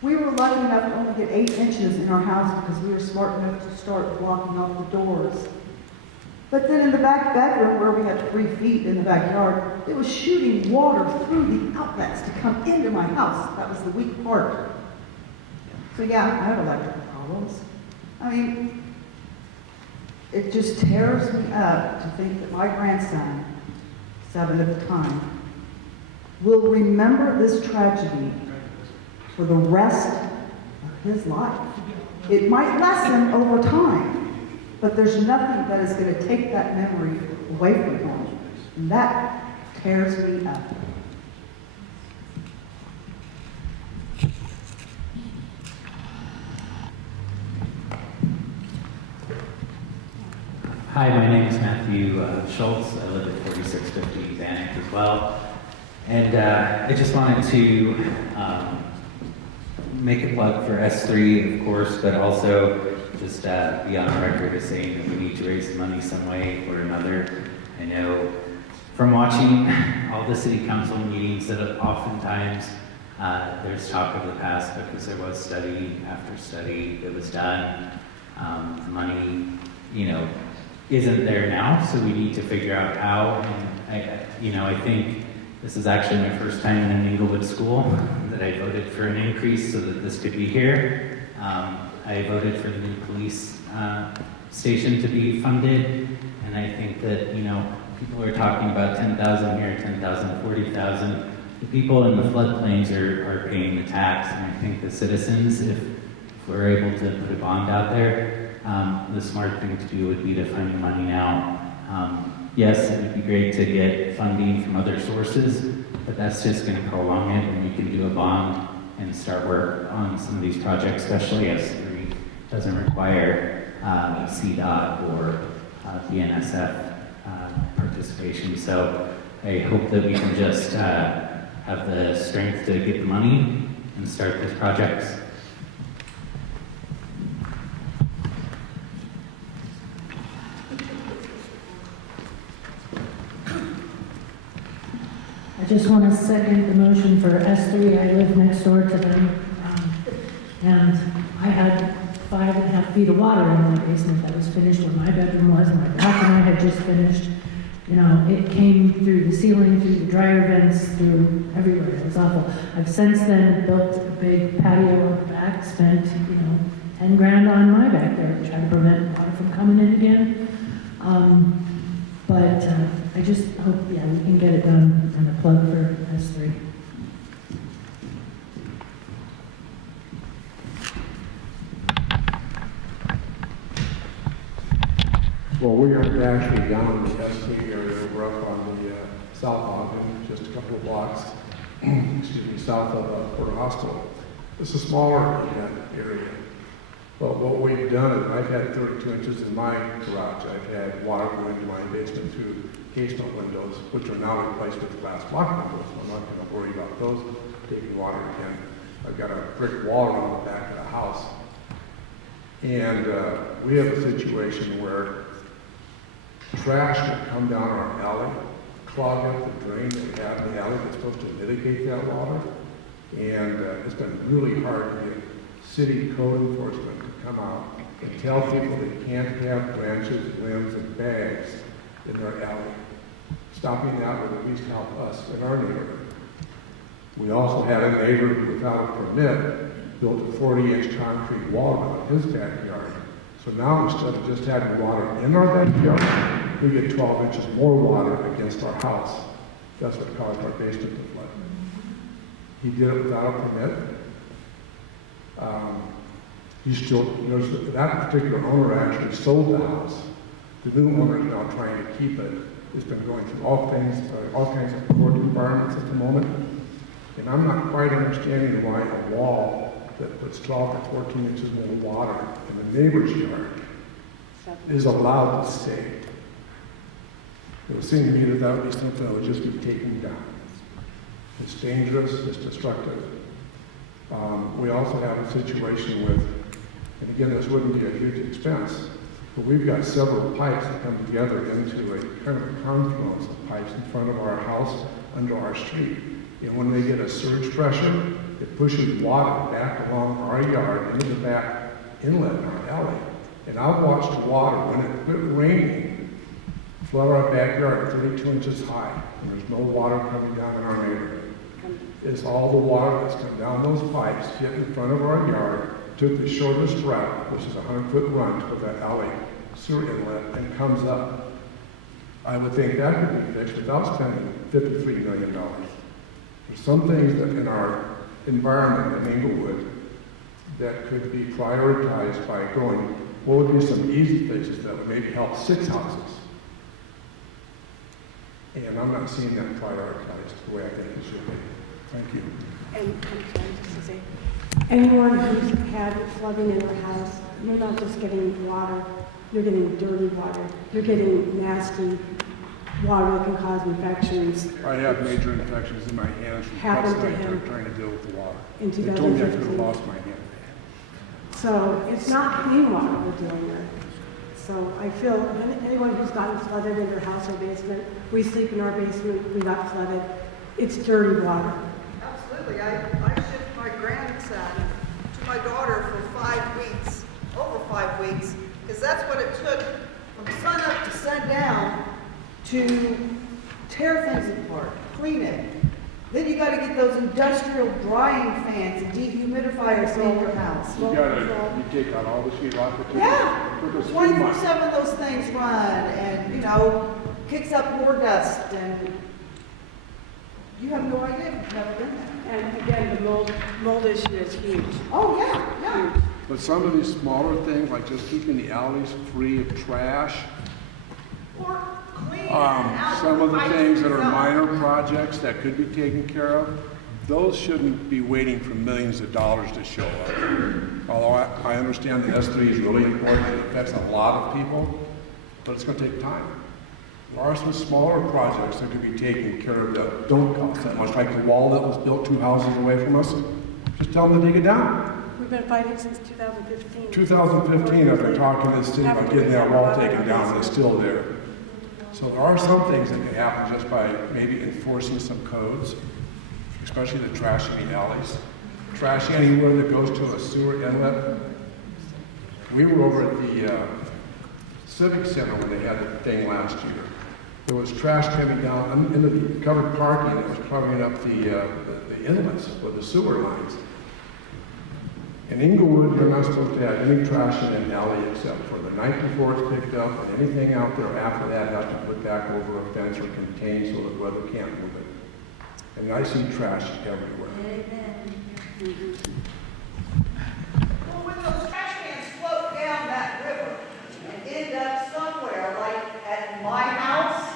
We were lucky enough to only get 8 inches in our house because we were smart enough to start blocking off the doors. But then in the back bedroom, where we had 3 feet in the backyard, it was shooting water through the outlets to come into my house. That was the weak part. So yeah, I have electrical problems. I mean, it just tears me up to think that my grandson, 7 at the time, will remember this tragedy for the rest of his life. It might lessen over time, but there's nothing that is going to take that memory away from him. And that tears me up. Hi, my name is Matthew Schultz. I live at 4650 Xanax as well. And I just wanted to make a plug for S3, of course, but also just be on record as saying that we need to raise money some way or another. I know from watching all the city council meetings that oftentimes there's talk of the past because there was study after study that was done. The money, isn't there now, so we need to figure out how. And I think this is actually my first time in an Englewood school that I voted for an increase so that this could be here. I voted for the new police station to be funded, and I think that, people are talking about 10,000 here, 10,000, 40,000. The people in the floodplains are paying the tax, and I think the citizens, if we're able to put a bond out there, the smart thing to do would be to find the money now. Yes, it would be great to get funding from other sources, but that's just going to prolong it, and we can do a bond and start work on some of these projects, especially S3 doesn't require CDOT or BNSF participation. So I hope that we can just have the strength to get the money and start those projects. I just want to second the motion for S3. I live next door to them, and I had 5.5 feet of water in my basement that was finished where my bedroom was. My bathroom I had just finished. It came through the ceiling, through the dryer vents, through everywhere. It was awful. I've since then built a big patio on the back, spent, 10 grand on my back there to try to prevent water from coming in again. But I just hope, we can get it done, and a plug for S3. Well, we are actually down in the S3 area. We're up on the South Ogden, just a couple of blocks, south of Port Hospital. It's a smaller area. But what we've done is I've had 32 inches in my garage. I've had water going into my basement through casement windows, which are now replaced with glass block windows. So I'm not going to worry about those taking water again. I've got a brick wall around the back of the house. And we have a situation where trash will come down our alley, clog up the drain that we have in the alley that's supposed to mitigate that water. And it's been really hard to get city code enforcement to come out and tell people they can't have branches, limbs, and bags in their alley. Stopping that would at least help us in our neighborhood. We also had a neighbor who, without a permit, built a 40-inch concrete wall around his backyard. So now instead of just having water in our backyard, we get 12 inches more water against our house. That's what caused our basement to flood. He did it without a permit. That particular owner actually sold the house. The new owner is now trying to keep it. It's been going through all kinds of court requirements at the moment. And I'm not quite understanding why a wall that puts 12 to 14 inches more water in the neighbor's yard is allowed to stay. It would seem to me that that would be something that would just be taken down. It's dangerous, it's destructive. We also have a situation with, and again, this wouldn't be a huge expense, but we've got several pipes that come together into a kind of a confluence of pipes in front of our house, under our street. And when they get a surge pressure, it pushes water back along our yard into the back inlet in our alley. And I've watched water, when it quit raining, flood our backyard 32 inches high, and there's no water coming down in our neighborhood. It's all the water that's come down those pipes, hit in front of our yard, took the shortest route, which is a 100-foot run to that alley sewer inlet, and comes up. I would think that could be fixed without spending $53 million. There's some things that in our environment in Englewood that could be prioritized by going, what would be some easy fixes that would maybe help 6 houses? And I'm not seeing that prioritized the way I think it should be. Thank you. And I'm sorry, just to say, anyone who's had flooding in their house, you're not just getting water, you're getting dirty water. You're getting nasty water that can cause infections. I have major infections in my hands from Happened cuts to that I him took trying to deal with the water. in They told me I could have 2015. lost my hand. So it's not clean water we're dealing with. So I feel anyone who's gotten flooded in their house or basement, we sleep in our basement, we got flooded, it's dirty water. Absolutely. I shipped my grandson to my daughter for 5 weeks, over 5 weeks, because that's what it took from sun up to sundown to tear things apart, clean it. Then you got to get those industrial drying fans and dehumidifiers in your house. You take out all the sheetrock. Yeah, It took us 3 months. 24/7 those things run, and kicks up more dust, and you have no idea if you've never been there. And again, the mold issue is huge. Oh, yeah. But some of these smaller things, like just keeping the alleys free of trash, Or clean some of the things that are minor projects that could be taken care of, those shouldn't be waiting for millions of dollars to show up. Although I understand the S3 is really important, it affects a lot of people, but it's going to take time. There are some smaller projects that could be taken care of that don't cost that much, like the wall that was built 2 houses away from us. Just tell them to dig it down. We've been fighting since 2015. 2015, I've been talking to the city about getting that wall taken down, and it's still there. So there are some things that can happen just by maybe enforcing some codes, especially the trash in the alleys. Trash anywhere that goes to a sewer inlet. We were over at the Civic Center when they had the thing last year. There was trash coming down into the covered parking that was covering up the inlets or the sewer lines. In Englewood, you're not supposed to have any trash in an alley except for the night before it's picked up, and anything out there after that has to be put back over a fence or contained so the weather can't move it. And I see trash everywhere. Well, when those trash cans float down that river and end up somewhere, like at my house,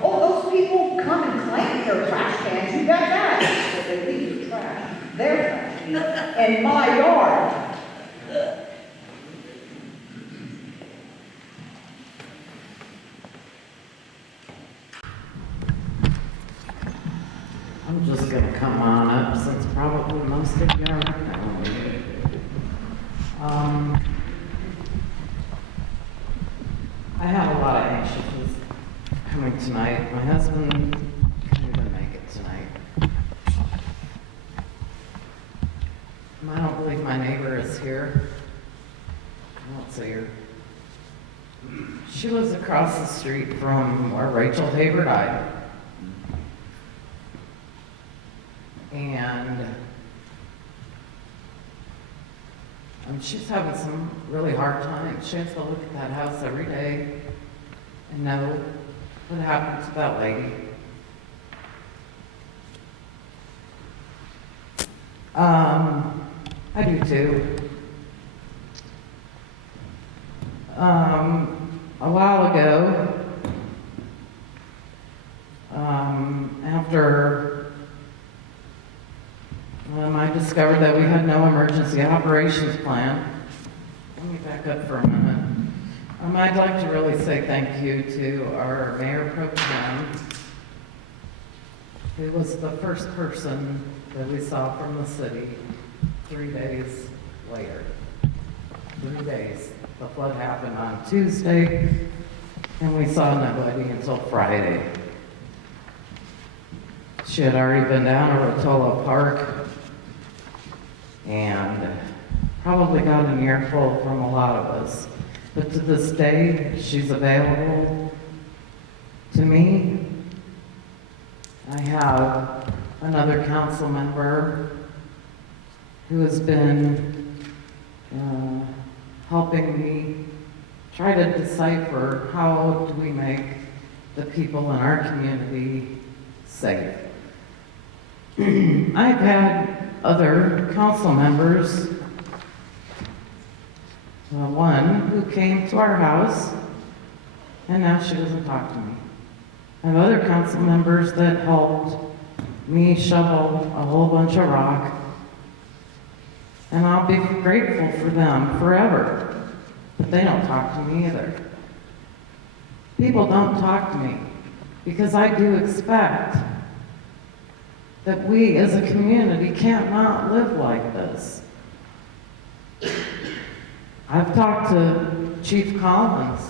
those people come and claim their trash cans. You got that? But they leave the trash, their trash cans, in my yard. I'm just gonna come on up since probably most of you already know me. I have a lot of anxiousness coming tonight. My husband couldn't even make it tonight. I don't believe my neighbor is here. I don't see her. She lives across the street from where Rachel Haber died. And she's having some really hard times. She has to look at that house every day and know what happened to that lady. I do too. A while ago, after I discovered that we had no emergency operations plan. Let me back up for a minute. I'd like to really say thank you to our Mayor Pro Tem, who was the first person that we saw from the city 3 days later. 3 days. The flood happened on Tuesday, and we saw nobody until Friday. She had already been down to Rotolo Park and probably got an earful from a lot of us. But to this day, she's available to me. I have another council member who has been helping me try to decipher how do we make the people in our community safe. I've had other council members, one who came to our house and now she doesn't talk to me. I have other council members that helped me shovel a whole bunch of rock, and I'll be grateful for them forever, but they don't talk to me either. People don't talk to me because I do expect that we as a community can't not live like this. I've talked to Chief Collins.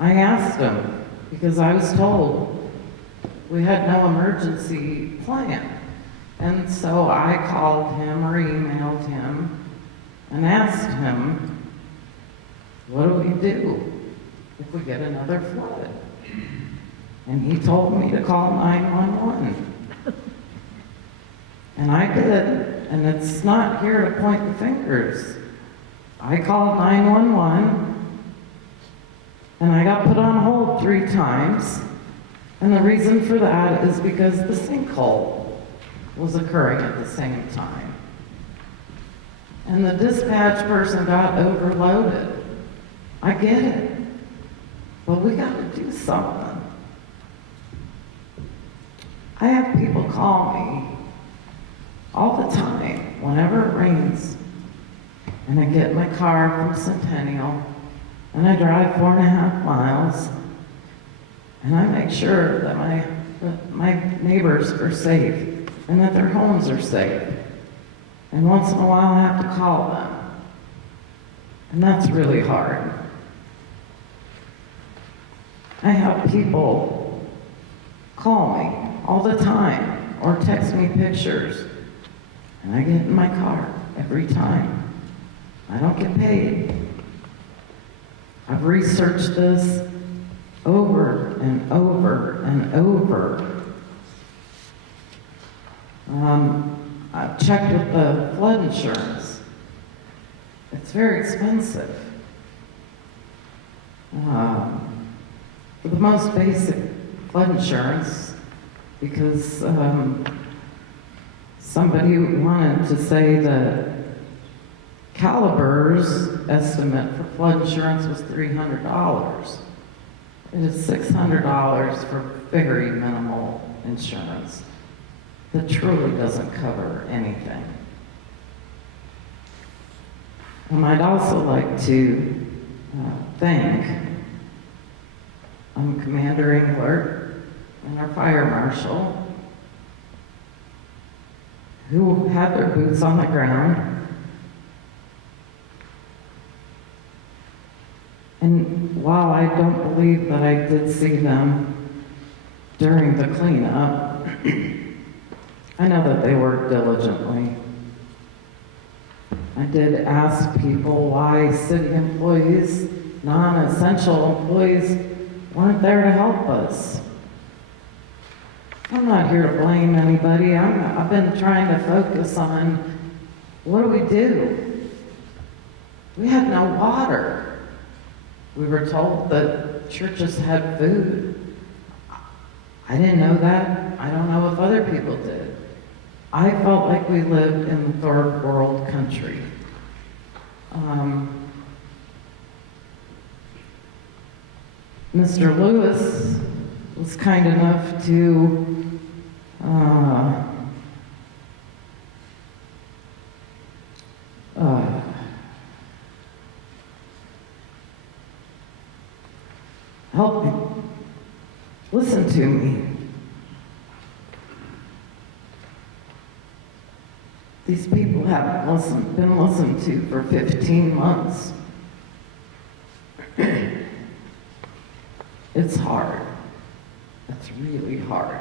I asked him because I was told we had no emergency plan. And so I called him or emailed him and asked him, what do we do if we get another flood? And he told me to call 911. And I did, and it's not here to point the fingers. I called 911, and I got put on hold 3 times. And the reason for that is because the sinkhole was occurring at the same time. And the dispatch person got overloaded. I get it, but we got to do something. I have people call me all the time whenever it rains, and I get in my car from Centennial and I drive 4.5 miles and I make sure that my neighbors are safe and that their homes are safe. And once in a while I have to call them, and that's really hard. I have people call me all the time or text me pictures, and I get in my car every time. I don't get paid. I've researched this over and over and over. I've checked with the flood insurance. It's very expensive. For the most basic flood insurance, because somebody wanted to say that Caliber's estimate for flood insurance was $300. It is $600 for very minimal insurance that truly doesn't cover anything. I'd also like to thank Commander Englewood and our fire marshal, who had their boots on the ground. And while I don't believe that I did see them during the cleanup, I know that they worked diligently. I did ask people why city employees, non-essential employees, weren't there to help us. I'm not here to blame anybody. I've been trying to focus on what do we do? We had no water. We were told that churches had food. I didn't know that. I don't know if other people did. I felt like we lived in the third world country. Mr. Lewis was kind enough to help me. Listen to me. These people haven't been listened to for 15 months. It's hard. It's really hard.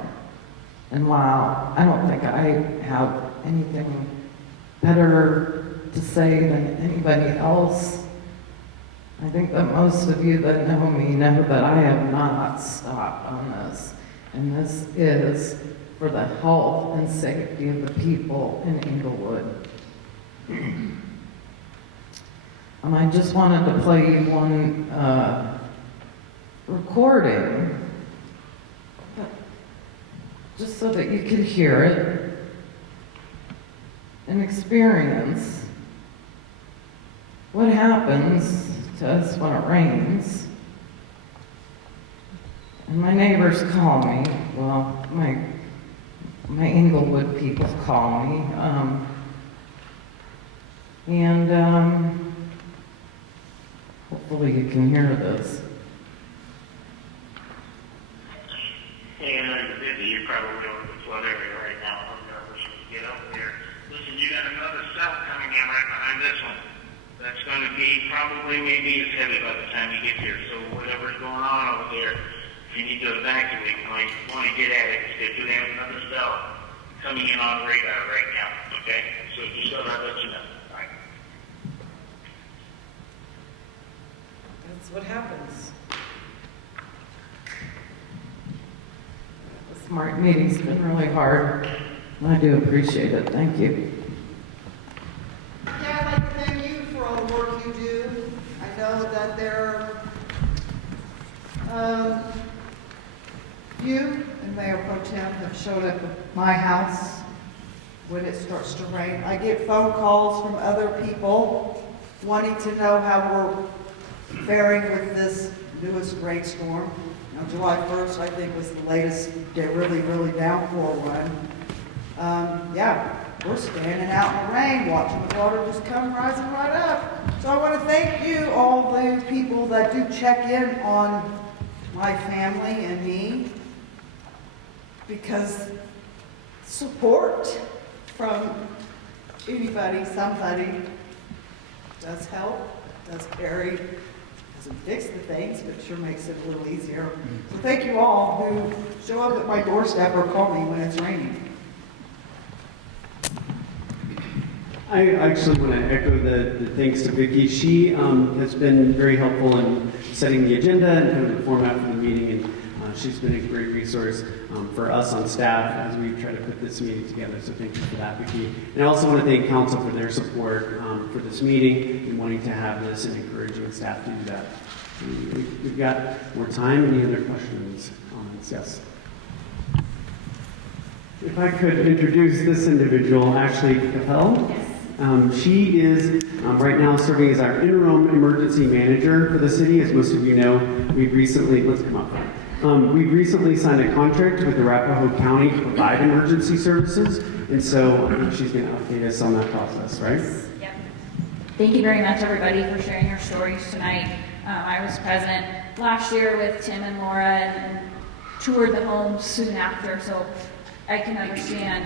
And while I don't think I have anything better to say than anybody else, I think that most of you that know me know that I have not stopped on this. And this is for the health and safety of the people in Englewood. And I just wanted to play you one recording, just so that you could hear it and experience what happens to us when it rains. And my neighbors call me, well, my Englewood people call me, hopefully you can hear this. Hey, I know you're busy. You're probably over the flood area right now. I'm nervous when you get over there. Listen, you got another cell coming in right behind this one. That's going to be probably maybe as heavy by the time you get here. So whatever's going on over there, if you need to evacuate, you might want to get at it because they do have another cell coming in on radar right now. Okay? So just thought I'd let you know. All right. That's what happens. The smart meeting's been really hard. I do appreciate it. Thank you. Yeah, I'd like to thank you for all the work you do. I know that there are, you and Mayor Pro Tem have showed up at my house when it starts to rain. I get phone calls from other people wanting to know how we're faring with this newest rainstorm. Now, July 1st, I think, was the latest really downpour run. Yeah, we're standing out in the rain, watching the water just come rising right up. So I want to thank you, all the people that do check in on my family and me, because support from anybody, somebody, does help, does carry, doesn't fix the things, but sure makes it a little easier. So thank you all who show up at my doorstep or call me when it's raining. I actually want to echo the thanks to Vicki. She has been very helpful in setting the agenda and kind of the format for the meeting, and she's been a great resource for us on staff as we try to put this meeting together. So thank you for that, Vicki. And I also want to thank council for their support for this meeting and wanting to have this and encouraging staff to do that. We've got more time. Any other questions, comments? Yes. If I could introduce this individual, Ashley Capel. Yes. She is right now serving as our interim emergency manager for the city. As most of you know, we've recently, let's come up. We've recently signed a contract with Arapahoe County to provide emergency services, and so she's going to update us on that process, right? Yep. Thank you very much, everybody, for sharing your stories tonight. I was present last year with Tim and Laura and toured the homes soon after, so I can understand,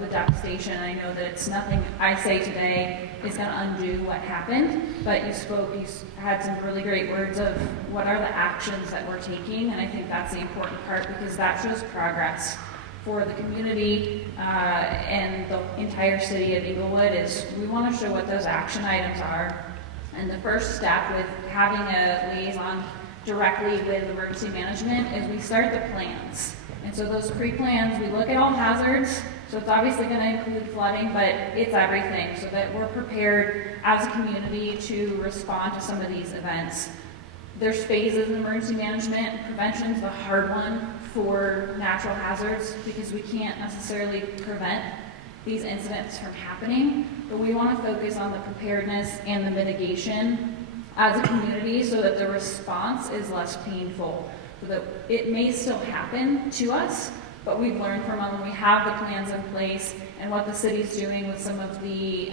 the devastation. I know that it's nothing I say today is going to undo what happened, but you had some really great words of what are the actions that we're taking, and I think that's the important part because that shows progress for the community and the entire city of Englewood is we want to show what those action items are. And the first step with having a liaison directly with emergency management is we start the plans. And so those pre-plans, we look at all hazards, so it's obviously going to include flooding, but it's everything, so that we're prepared as a community to respond to some of these events. There's phases in emergency management. Prevention's the hard one for natural hazards because we can't necessarily prevent these incidents from happening, but we want to focus on the preparedness and the mitigation as a community so that the response is less painful. So that it may still happen to us, but we've learned from when we have the plans in place and what the city's doing with some of the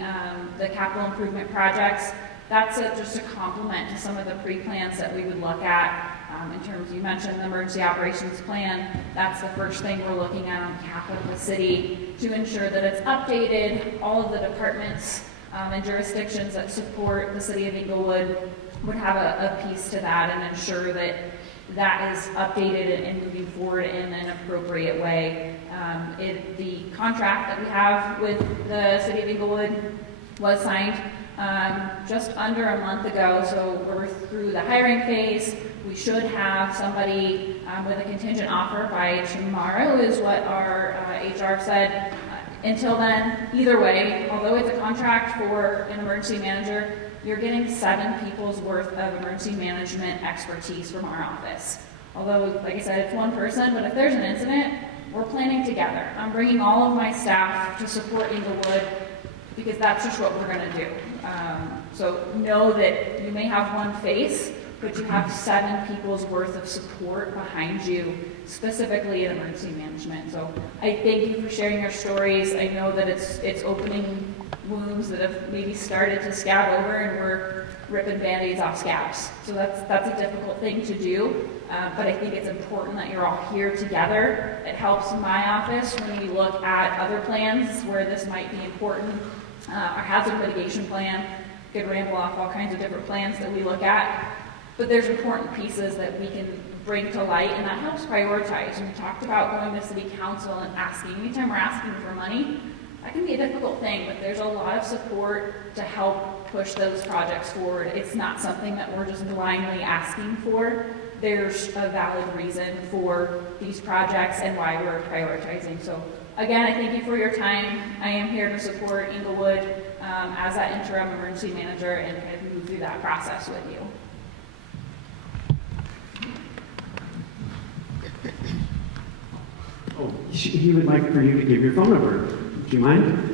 capital improvement projects. That's just a complement to some of the pre-plans that we would look at In terms, you mentioned the emergency operations plan, that's the first thing we're looking at on behalf of the city to ensure that it's updated. All of the departments and jurisdictions that support the city of Englewood would have a piece to that and ensure that that is updated and moving forward in an appropriate way. The contract that we have with the city of Englewood was signed just under a month ago, so we're through the hiring phase. We should have somebody with a contingent offer by tomorrow, is what our HR said. Until then, either way, although it's a contract for an emergency manager, you're getting 7 people's worth of emergency management expertise from our office. Although, like I said, it's one person, but if there's an incident, we're planning together. I'm bringing all of my staff to support Englewood because that's just what we're going to do. So know that you may have one face, but you have 7 people's worth of support behind you, specifically in emergency management. So I thank you for sharing your stories. I know that it's opening wounds that have maybe started to scab over, and we're ripping Band-Aids off scabs. So that's a difficult thing to do, but I think it's important that you're all here together. It helps my office when we look at other plans where this might be important. Our hazard mitigation plan, could ramble off all kinds of different plans that we look at, but there's important pieces that we can bring to light, and that helps prioritize. And we talked about going to city council and asking. Anytime we're asking for money, that can be a difficult thing, but there's a lot of support to help push those projects forward. It's not something that we're just blindly asking for. There's a valid reason for these projects and why we're prioritizing. So again, I thank you for your time. I am here to support Englewood as that interim emergency manager and kind of move through that process with you. Oh, he would like for you to give your phone number. Do you mind?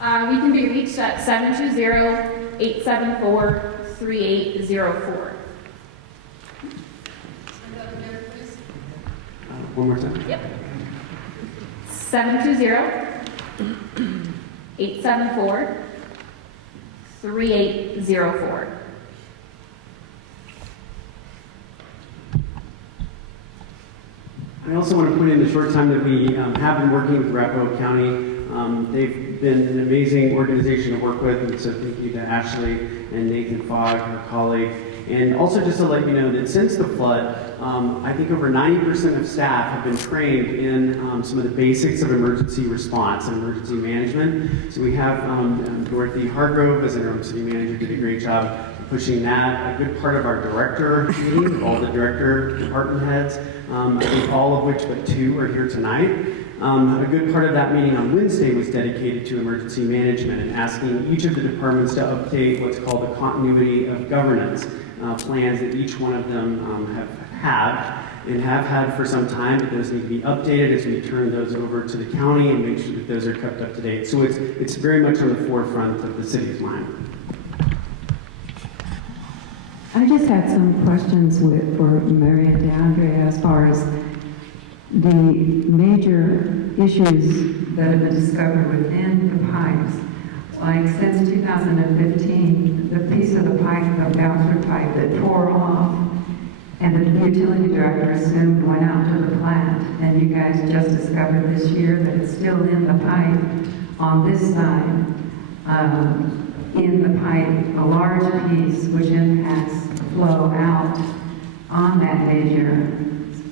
We can be reached at 720-874-3804. One more time. Yep. 720-874-3804. I also want to put in the short time that we have been working with Arapahoe County. They've been an amazing organization to work with, and so thank you to Ashley and Nathan Fogg, our colleague. And also just to let you know that since the flood, I think over 90% of staff have been trained in some of the basics of emergency response and emergency management. So we have Dorothy Hargrove as interim city manager, did a great job pushing that. A good part of our director meeting, all the director department heads, I think all of which but 2 are here tonight. A good part of that meeting on Wednesday was dedicated to emergency management and asking each of the departments to update what's called the continuity of governance plans that each one of them have had for some time, but those need to be updated as we turn those over to the county and make sure that those are kept up to date. So it's very much on the forefront of the city's mind. I just had some questions for Mary and DeAndre as far as the major issues that have been discovered within the pipes. Like since 2015, the piece of the pipe, the boundary pipe that tore off, and the utility director assumed went out to the plant, and you guys just discovered this year that it's still in the pipe on this side. In the pipe, a large piece which impacts flow out on that major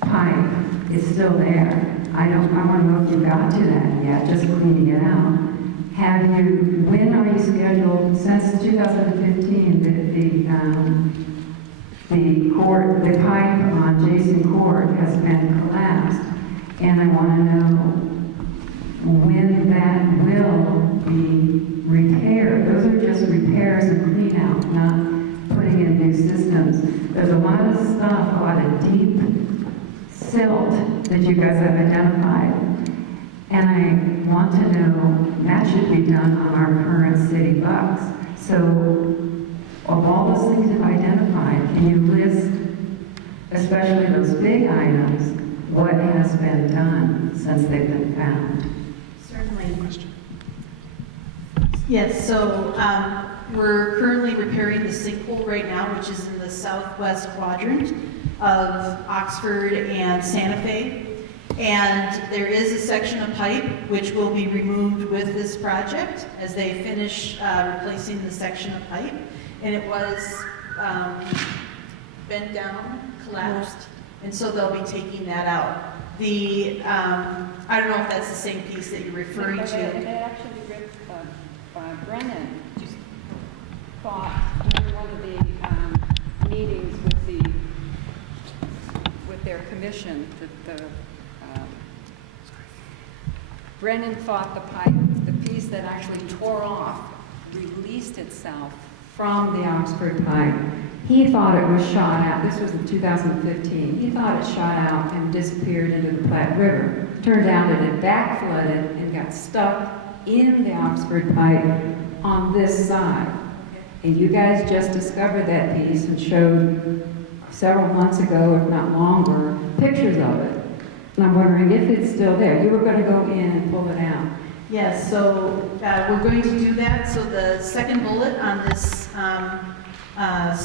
pipe is still there. I want to know if you got to that yet, just cleaning it out. When are you scheduled, since 2015, the pipe on Jason Court has been collapsed, and I want to know when that will be repaired. Those are just repairs and clean out, not putting in new systems. There's a lot of stuff, a lot of deep silt that you guys have identified. And I want to know, that should be done on our current city bucks. So of all those things you've identified, can you list, especially those big items, what has been done since they've been found? Certainly. Yes, so We're currently repairing the sinkhole right now, which is in the southwest quadrant of Oxford and Santa Fe. And there is a section of pipe which will be removed with this project as they finish replacing the section of pipe. And it was bent down, collapsed, and so they'll be taking that out. The, I don't know if that's the same piece that you're referring to. It actually, Brennan just thought during one of the meetings with their commission that Brennan thought the pipe, the piece that actually tore off, released itself from the Oxford pipe. He thought it was shot out. This was in 2015. He thought it shot out and disappeared into the Platte River. Turned out that it back flooded and got stuck in the Oxford pipe on this side. And you guys just discovered that piece and showed several months ago, if not longer, pictures of it. And I'm wondering if it's still there. You were going to go in and pull it out. Yes, so we're going to do that. So the second bullet on this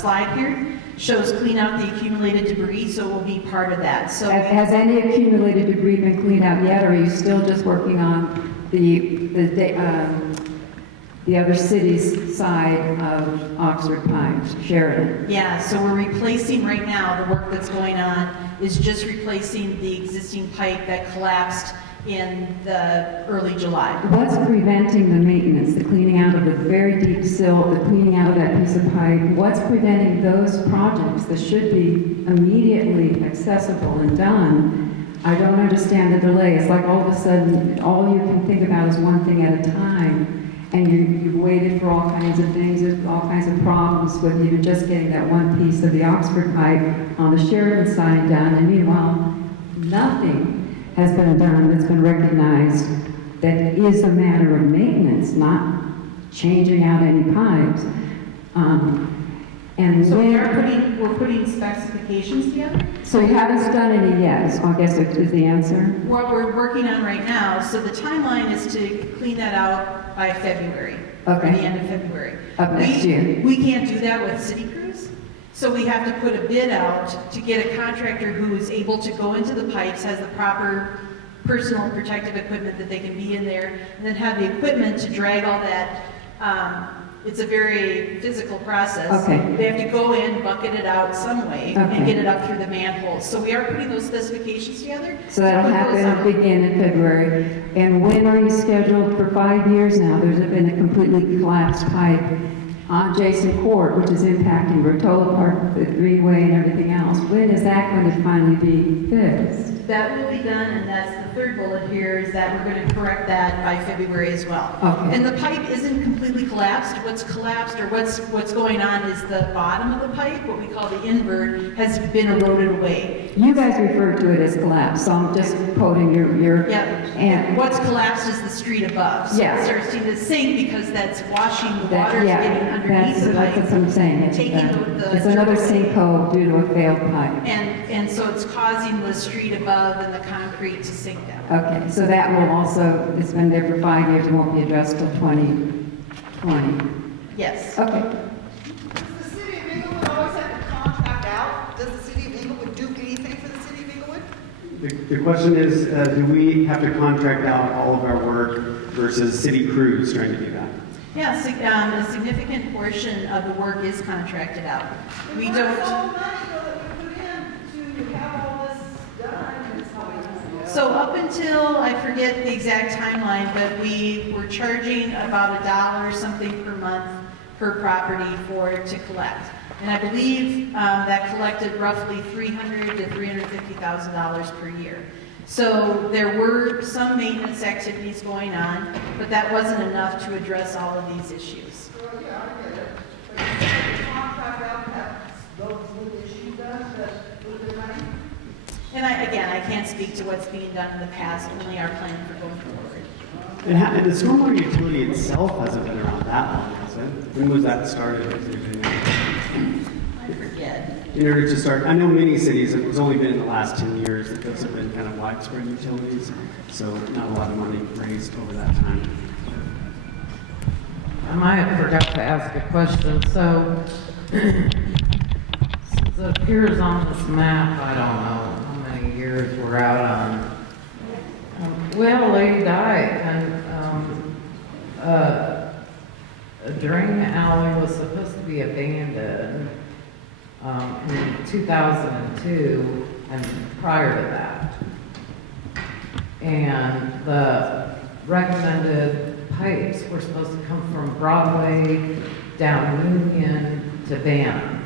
slide here shows clean out the accumulated debris, so it will be part of that. So Has any accumulated debris been cleaned out yet, or are you still just working on the other city's side of Oxford Pines, Sheridan? Yeah, so we're replacing right now, the work that's going on is just replacing the existing pipe that collapsed in the early July. What's preventing the maintenance, the cleaning out of the very deep silt, the cleaning out of that piece of pipe? What's preventing those projects that should be immediately accessible and done? I don't understand the delay. It's like all of a sudden, all you can think about is one thing at a time. And you've waited for all kinds of things, there's all kinds of problems with even just getting that one piece of the Oxford pipe on the Sheridan side done. And meanwhile, nothing has been done that's been recognized that is a matter of maintenance, not changing out any pipes. And So we're putting specifications together. So you haven't done any yet, so I guess is the answer? What we're working on right now, so the timeline is to clean that out by February. Okay. By the end of February. Of next year. We can't do that with city crews. So we have to put a bid out to get a contractor who is able to go into the pipes, has the proper personal protective equipment that they can be in there, and then have the equipment to drag all that. It's a very physical process. Okay. They have to go in, bucket it out some way, Okay. and get it up through the manholes. So we are putting those specifications together. So that'll happen begin in February. And when are you scheduled for 5 years now? There's been a completely collapsed pipe on Jason Court, which is impacting Rotolo Park, the Greenway, and everything else. When is that going to finally be fixed? That will be done, and that's the third bullet here, is that we're going to correct that by February as well. Okay. And the pipe isn't completely collapsed. What's collapsed, or what's going on, is the bottom of the pipe, what we call the invert, has been eroded away. You guys refer to it as collapse, so I'm just quoting your Yeah. and What's collapsed is the street above. So Yeah. it starts to sink because that's washing, the that, water's yeah, getting underneath the that's pipe. what I'm saying. and taking the It's another dirt away. sinkhole due to a failed pipe. And so it's causing the street above and the concrete to sink down. Okay, so that will also, it's been there for 5 years and won't be addressed till 2020. Yes. Okay. Does the city of Englewood always have to contract out? Does the city of Englewood do anything for the city of Englewood? The question is, do we have to contract out all of our work versus city crews trying to do that? Yes, a significant portion of the work is contracted out. We don't. So up until, I forget the exact timeline, but we were charging about $1 something per month per property to collect. And I believe that collected roughly $300,000 to $350,000 per year. So there were some maintenance activities going on, but that wasn't enough to address all of these issues. Well, yeah, I get it. But you said contract out those little issues done, that little bit of money? And I can't speak to what's being done in the past, only our plan for going forward. And the stormwater utility itself hasn't been around that long, has it? When was that started? I forget. In order to start, I know many cities, it's only been in the last 10 years that those have been kind of widespread utilities, so not a lot of money raised over that time. I might have forgot to ask a question. So, since it appears on this map, I don't know how many years we're out on. We had a lady die, and a drain alley was supposed to be abandoned in 2002 and prior to that. And the recommended pipes were supposed to come from Broadway down Union to Bannon.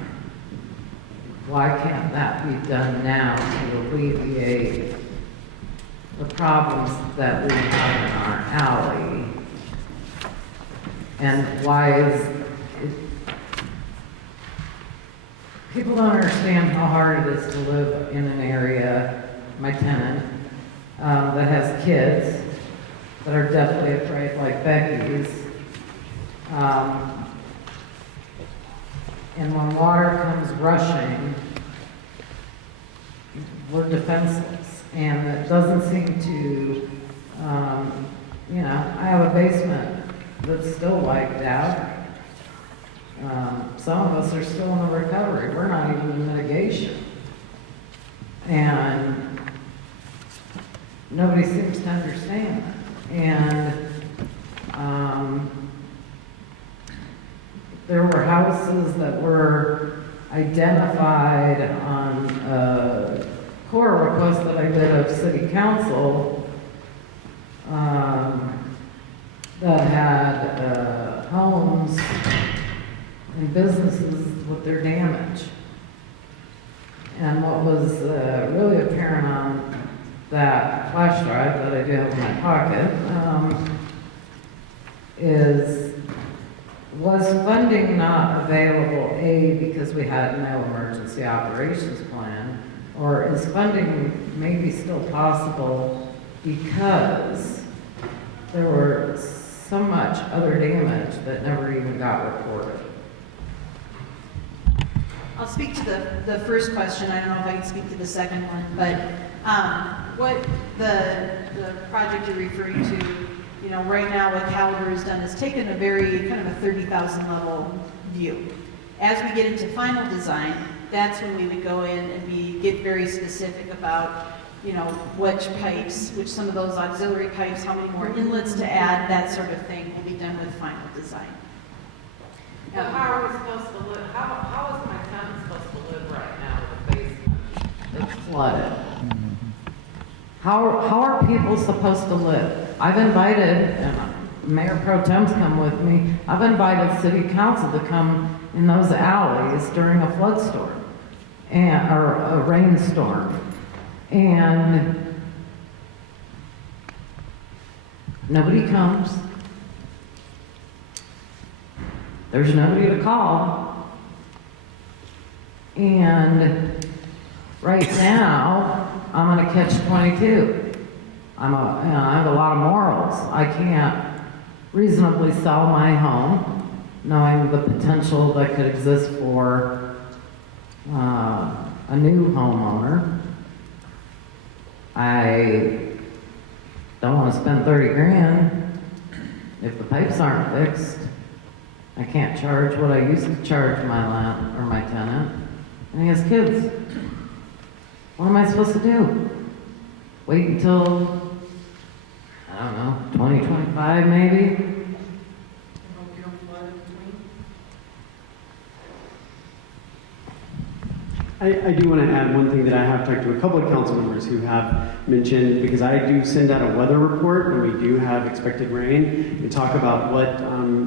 Why can't that be done now to alleviate the problems that we have in our alley? And why is it, people don't understand how hard it is to live in an area, my tenant, that has kids that are deathly afraid, like Becky's. And when water comes rushing, we're defenseless. And it doesn't seem to, you know, I have a basement that's still wiped out. Some of us are still in the recovery. We're not even in mitigation. And nobody seems to understand that. And there were houses that were identified on a core request that I did of City Council that had homes and businesses with their damage. And what was really apparent on that flash drive that I do have in my pocket was funding not available, A, because we had no emergency operations plan, or is funding maybe still possible because there were so much other damage that never even got reported? I'll speak to the first question. I don't know if I can speak to the second one, but what the project you're referring to, you know, right now what Caliber has done is taken a very kind of a 30,000 level view. As we get into final design, that's when we would go in and get very specific about, you know, which pipes, which some of those auxiliary pipes, how many more inlets to add, that sort of thing will be done with final design. Well, how are we supposed to live? How is my tenant supposed to live right now with a basement that's flooded? How are people supposed to live? I've invited, and Mayor Pro Tem's come with me, I've invited City Council to come in those alleys during a flood storm, or a rainstorm. And nobody comes. There's nobody to call. And right now, I'm on a catch-22. I have a lot of morals. I can't reasonably sell my home, knowing the potential that could exist for a new homeowner. I don't want to spend 30 grand if the pipes aren't fixed. I can't charge what I used to charge my tenant, and he has kids. What am I supposed to do? Wait until, I don't know, 2025 maybe? I do want to add one thing that I have talked to a couple of council members who have mentioned, because I do send out a weather report when we do have expected rain and talk about what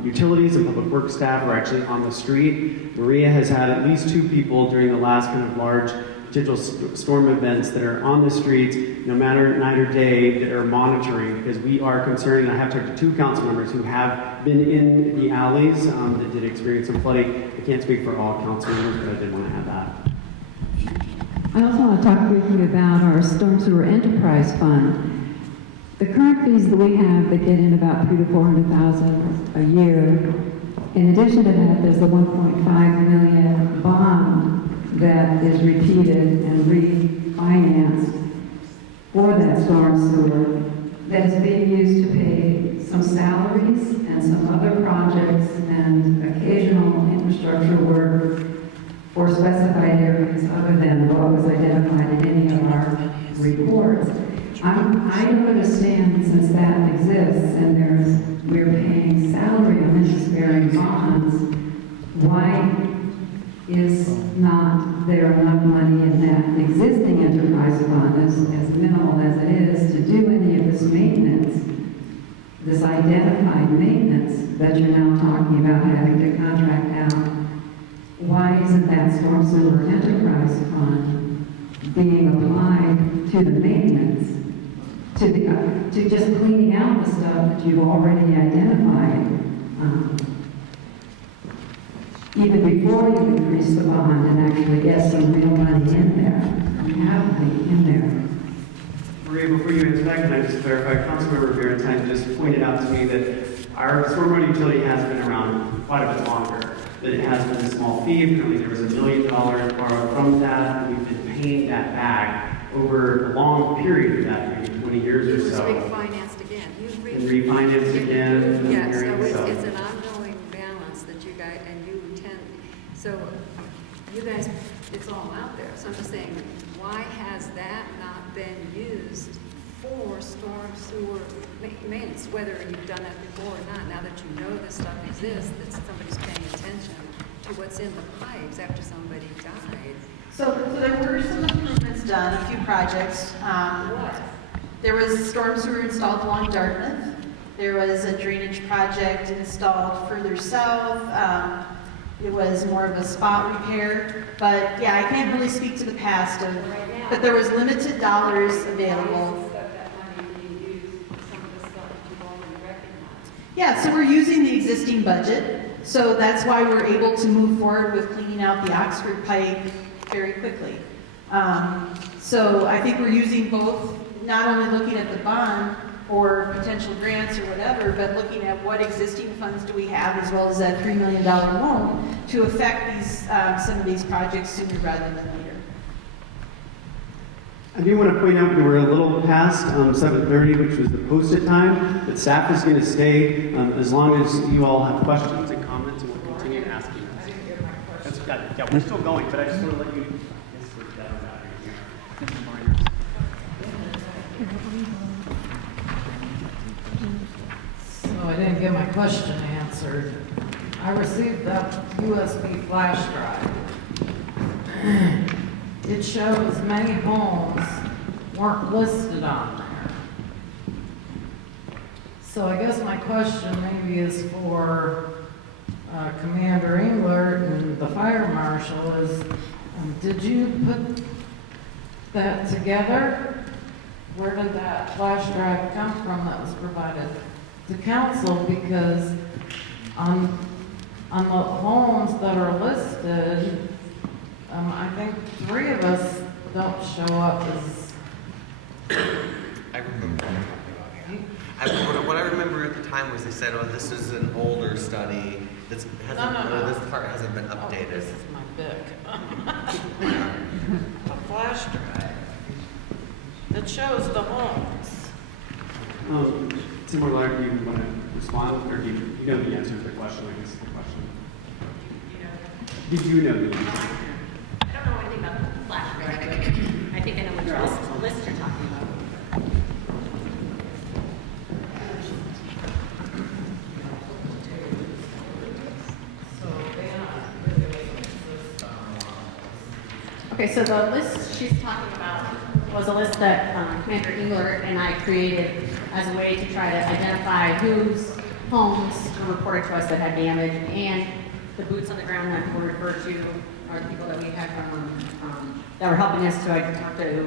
utilities and public works staff are actually on the street. Maria has had at least 2 people during the last kind of large potential storm events that are on the streets, no matter night or day, that are monitoring, because we are concerned, and I have talked to 2 council members who have been in the alleys that did experience some flooding. I can't speak for all council members, but I did want to add that. I also want to talk briefly about our Storm Sewer Enterprise Fund. The current fees that we have, they get in about $300,000 to $400,000 a year. In addition to that, there's the $1.5 million bond that is repeated and refinanced for that storm sewer that is being used to pay some salaries and some other projects work for specified areas other than what was identified in any of our reports. I don't understand, since that exists and we're paying salary on interest-bearing bonds, why is not there enough money in that existing enterprise fund, as minimal as it is, to do any of this maintenance, this identified maintenance that you're now talking about having to contract out? Why isn't that storm sewer enterprise fund being applied to the maintenance, to just cleaning out the stuff that you've already identified, even before you increase the bond and actually get some real money in there, have money in there? Maria, before you answer that, can I just clarify? Councilmember Valentine just pointed out to me that our stormwater utility has been around quite a bit longer, that it has been a small fee. Apparently there was $1 million borrowed from that, and we've been paying that back over a long period of that, maybe 20 years or so. It was refinanced again. And refinanced again. Yeah, so it's an ongoing balance that you guys, and you tend, so you guys, it's all out there. So I'm just saying, why has that not been used for storm sewer maintenance, whether you've done that before or not, now that you know this stuff exists, that somebody's paying attention to what's in the pipes after somebody died? So there were some improvements done, a few projects. There was storm sewer installed along Dartmouth. There was a drainage project installed further south. It was more of a spot repair. But yeah, I can't really speak to the past of, but there was limited dollars available. Yeah, so we're using the existing budget. So that's why we're able to move forward with cleaning out the Oxford pipe very quickly. So I think we're using both, not only looking at the bond or potential grants or whatever, but looking at what existing funds do we have, as well as that $3 million loan to affect these, some of these projects sooner rather than later. I do want to point out that we're a little past 7:30, which was the posted time, but staff is going to stay as long as you all have questions and comments, and we'll continue asking. That's, yeah, we're still going, but I just want to let you get that out of here. So I didn't get my question answered. I received that USB flash drive. It shows many homes weren't listed on there. So I guess my question maybe is for Commander Englewood and the fire marshal is, did you put that together? Where did that flash drive come from that was provided to council? Because on the homes that are listed, I think 3 of us don't show up as. I remember. What I remember at the time was they said, "Oh, this is an older study. This part hasn't been updated." Oh, this is my book. A flash drive that shows the homes. Timberlake, do you want to respond, or do you know the answer to the question? I guess is the question. Did you know the answer? I don't know anything about the flash drive, but I think I know which list you're talking about. Okay, so the list she's talking about was a list that Commander Engler and I created as a way to try to identify whose homes were reported to us that had damage, and the boots on the ground that were referred to are the people that we had from, that were helping us to talk to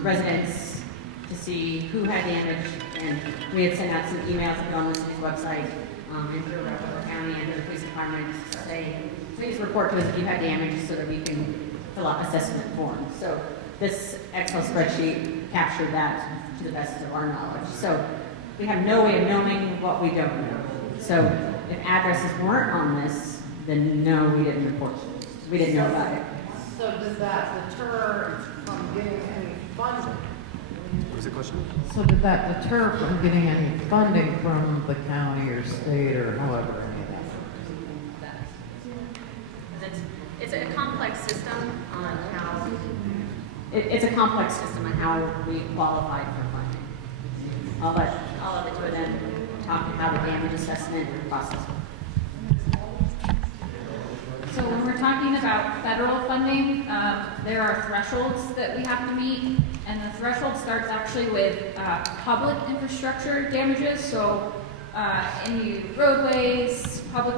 residents to see who had damage, and we had sent out some emails to go on the city's website and through Rappahannock County and to the police department to say, please report to us if you had damage so that we can fill out assessment forms. So this Excel spreadsheet captured that to the best of our knowledge. So we have no way of knowing what we don't know. So if addresses weren't on this, then no, we didn't report it. We didn't know about it. So does that deter from getting any funding? What was the question? So did that deter from getting any funding from the county or state or however any of that? It's It's a complex system on how, it's a complex system on how we qualify for funding. I'll let the two of them talk about how the damage assessment process works. So when we're talking about federal funding, there are thresholds that we have to meet, and the threshold starts actually with public infrastructure damages. So any roadways, public,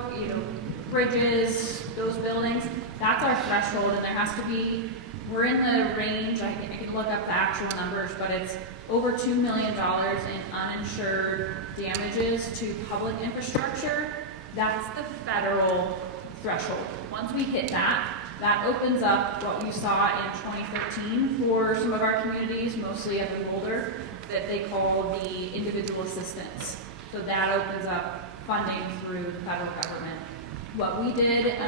bridges, those buildings, that's our threshold, and there has to be, we're in the range, I can look up the actual numbers, but it's over $2 million in uninsured damages to public infrastructure. That's the federal threshold. Once we hit that, that opens up what you saw in 2013 for some of our communities, mostly up in Boulder, that they call the individual assistance. So that opens up funding through the federal government. What we did,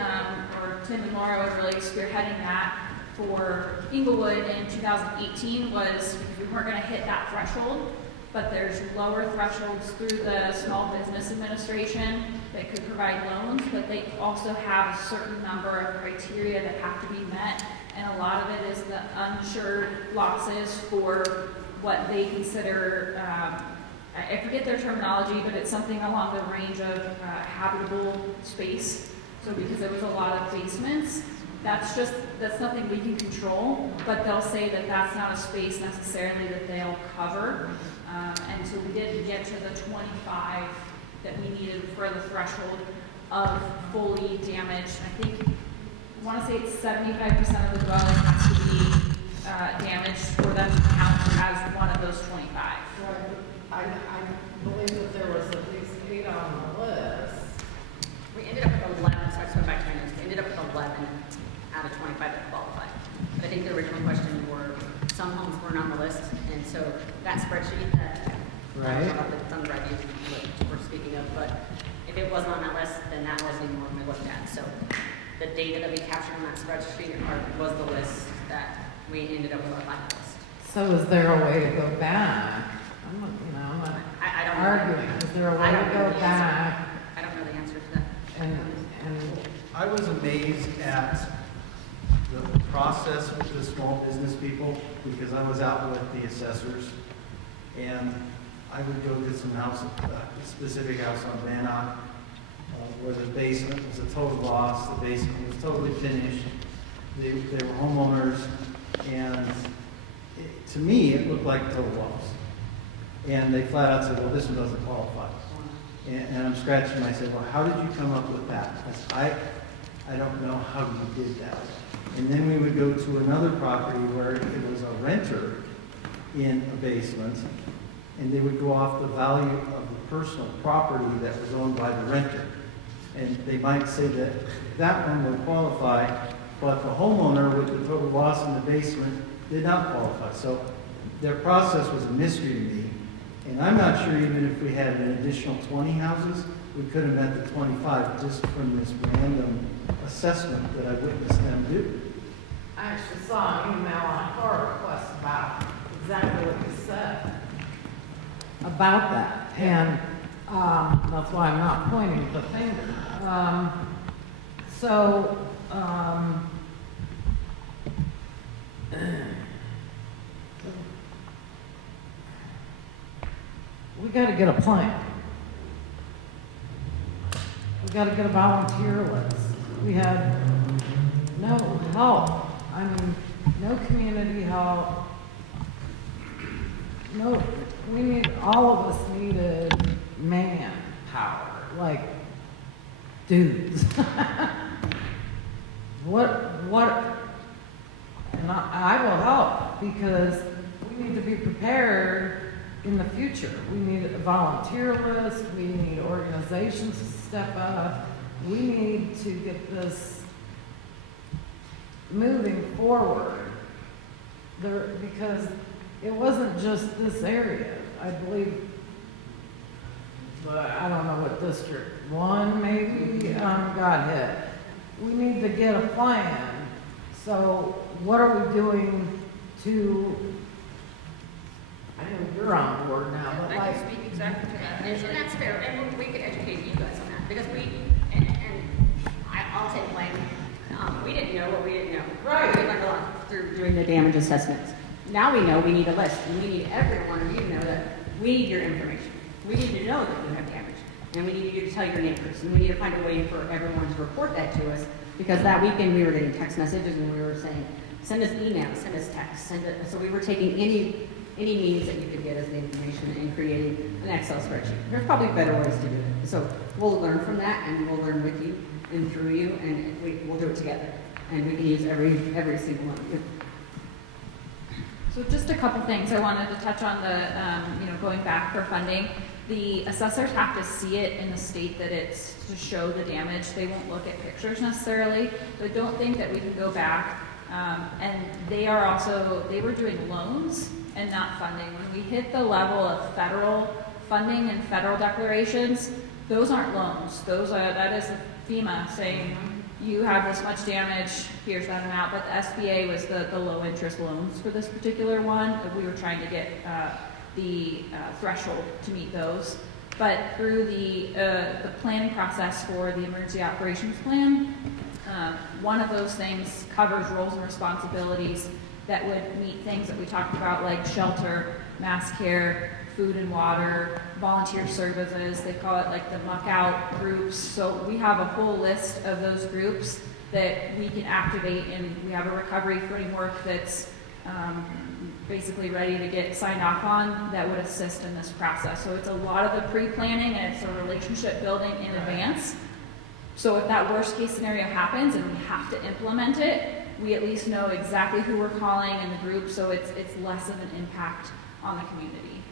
or Tim and Laura were really spearheading that for Englewood in 2018 was we weren't going to hit that threshold, but there's lower thresholds through the Small Business Administration that could provide loans, but they also have a certain number of criteria that have to be met, and a lot of it is the uninsured losses for what they consider, I forget their terminology, but it's something along the range of habitable space. So because there was a lot of basements, that's nothing we can control, but they'll say that that's not a space necessarily that they'll cover. And so we did get to the 25 that we needed for the threshold of fully damaged. I think, I want to say it's 75% of the dwelling has to be damaged for them to count as one of those 25. I believe that there was at least 8 on the list. We ended up with 11, so I just went back to my notes. We ended up with 11 out of 25 that qualified. But I think the original question were, some homes weren't on the list, and so that spreadsheet that I don't know if it's on the right what we're speaking of, but if it wasn't on that list, then that wasn't even what we looked at. So the data that we captured on that spreadsheet was the list that we ended up with our final list. So is there a way to go back? I'm not I don't arguing. know. Is there a way to go back? I don't know the answer to that. And I was amazed at the process with the small business people because I was out with the assessors and I would go to some house, a specific house on Bannock, where the basement was a total loss. The basement was totally finished. They were homeowners, and to me, it looked like total loss. And they flat out said, well, this one doesn't qualify. And I'm scratching myself, well, how did you come up with that? Because I don't know how you did that. And then we would go to another property where it was a renter in a basement, and they would go off the value of the personal property that was owned by the renter. And they might say that that one would qualify, but the homeowner with the total loss in the basement did not qualify. So their process was a mystery to me. And I'm not sure even if we had an additional 20 houses, we could have met the 25 just from this random assessment that I witnessed them do. I actually saw an email on our request about exactly what you said about that. And that's why I'm not pointing the finger. We got to get a plan. We got to get a volunteer list. We had no help. I mean, no community help. No, all of us needed manpower, like dudes. And I will help because we need to be prepared in the future. We need a volunteer list, we need organizations to step up, we need to get this moving forward. Because it wasn't just this area. I believe, I don't know what District 1 maybe got hit. We need to get a plan. So what are we doing to, I know you're on board now, but I can speak exactly to that, and that's fair, and we can educate you guys on that, because I'll take blame. we didn't know what we didn't know. Right. We learned a lot through doing the damage assessments. Now we know we need a list, and we need every one of you to know that we need your information. We need to know that you have damage, and we need you to tell your neighbors, and we need to find a way for everyone to report that to us, because that weekend we were getting text messages and we were saying, send us emails, send us texts, so we were taking any means that you could get us the information and creating an Excel spreadsheet. There's probably better ways to do it. So we'll learn from that, and we'll learn with you and through you, and we'll do it together. And we can use every single one. So just a couple things I wanted to touch on the, going back for funding. The assessors have to see it in the state that it's to show the damage. They won't look at pictures necessarily. So I don't think that we can go back. And they were doing loans and not funding. When we hit the level of federal funding and federal declarations, those aren't loans. That is FEMA saying, you have this much damage, here's that amount. But the SBA was the low interest loans for this particular one. We were trying to get the threshold to meet those. But through the planning process for the emergency operations plan, one of those things covers roles and responsibilities that would meet things that we talked about, like shelter, mass care, food and water, volunteer services. They call it like the muck out groups. So we have a whole list of those groups that we can activate, and we have a recovery framework that's basically ready to get signed off on that would assist in this process. So it's a lot of the pre-planning, and it's a relationship building in advance. So if that worst case scenario happens and we have to implement it, we at least know exactly who we're calling in the group, so it's less of an impact on the community.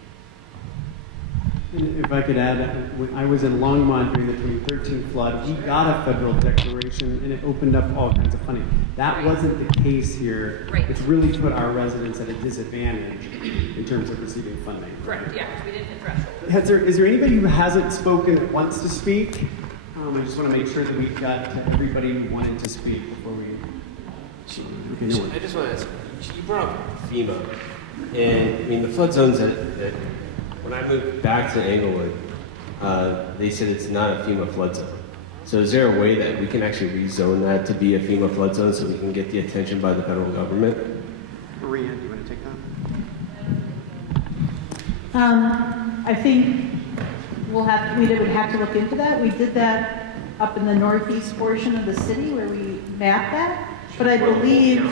And if I could add, when I was in Longmont during the 2013 flood, we got a federal declaration and it opened up all kinds of funding. That wasn't the case here. Right. It's really put our residents at a disadvantage in terms of receiving funding. Correct, yeah, because we didn't hit threshold. Is there anybody who hasn't spoken that wants to speak? I just want to make sure that we've got everybody who wanted to speak before we... I just want to ask, you brought up FEMA, and I mean the flood zones that when I moved back to Englewood, they said it's not a FEMA flood zone. So is there a way that we can actually rezone that to be a FEMA flood zone so we can get the attention by the federal government? Maria, do you want to take that? I think we would have to look into that. We did that up in the northeast portion of the city where we mapped that, but I believe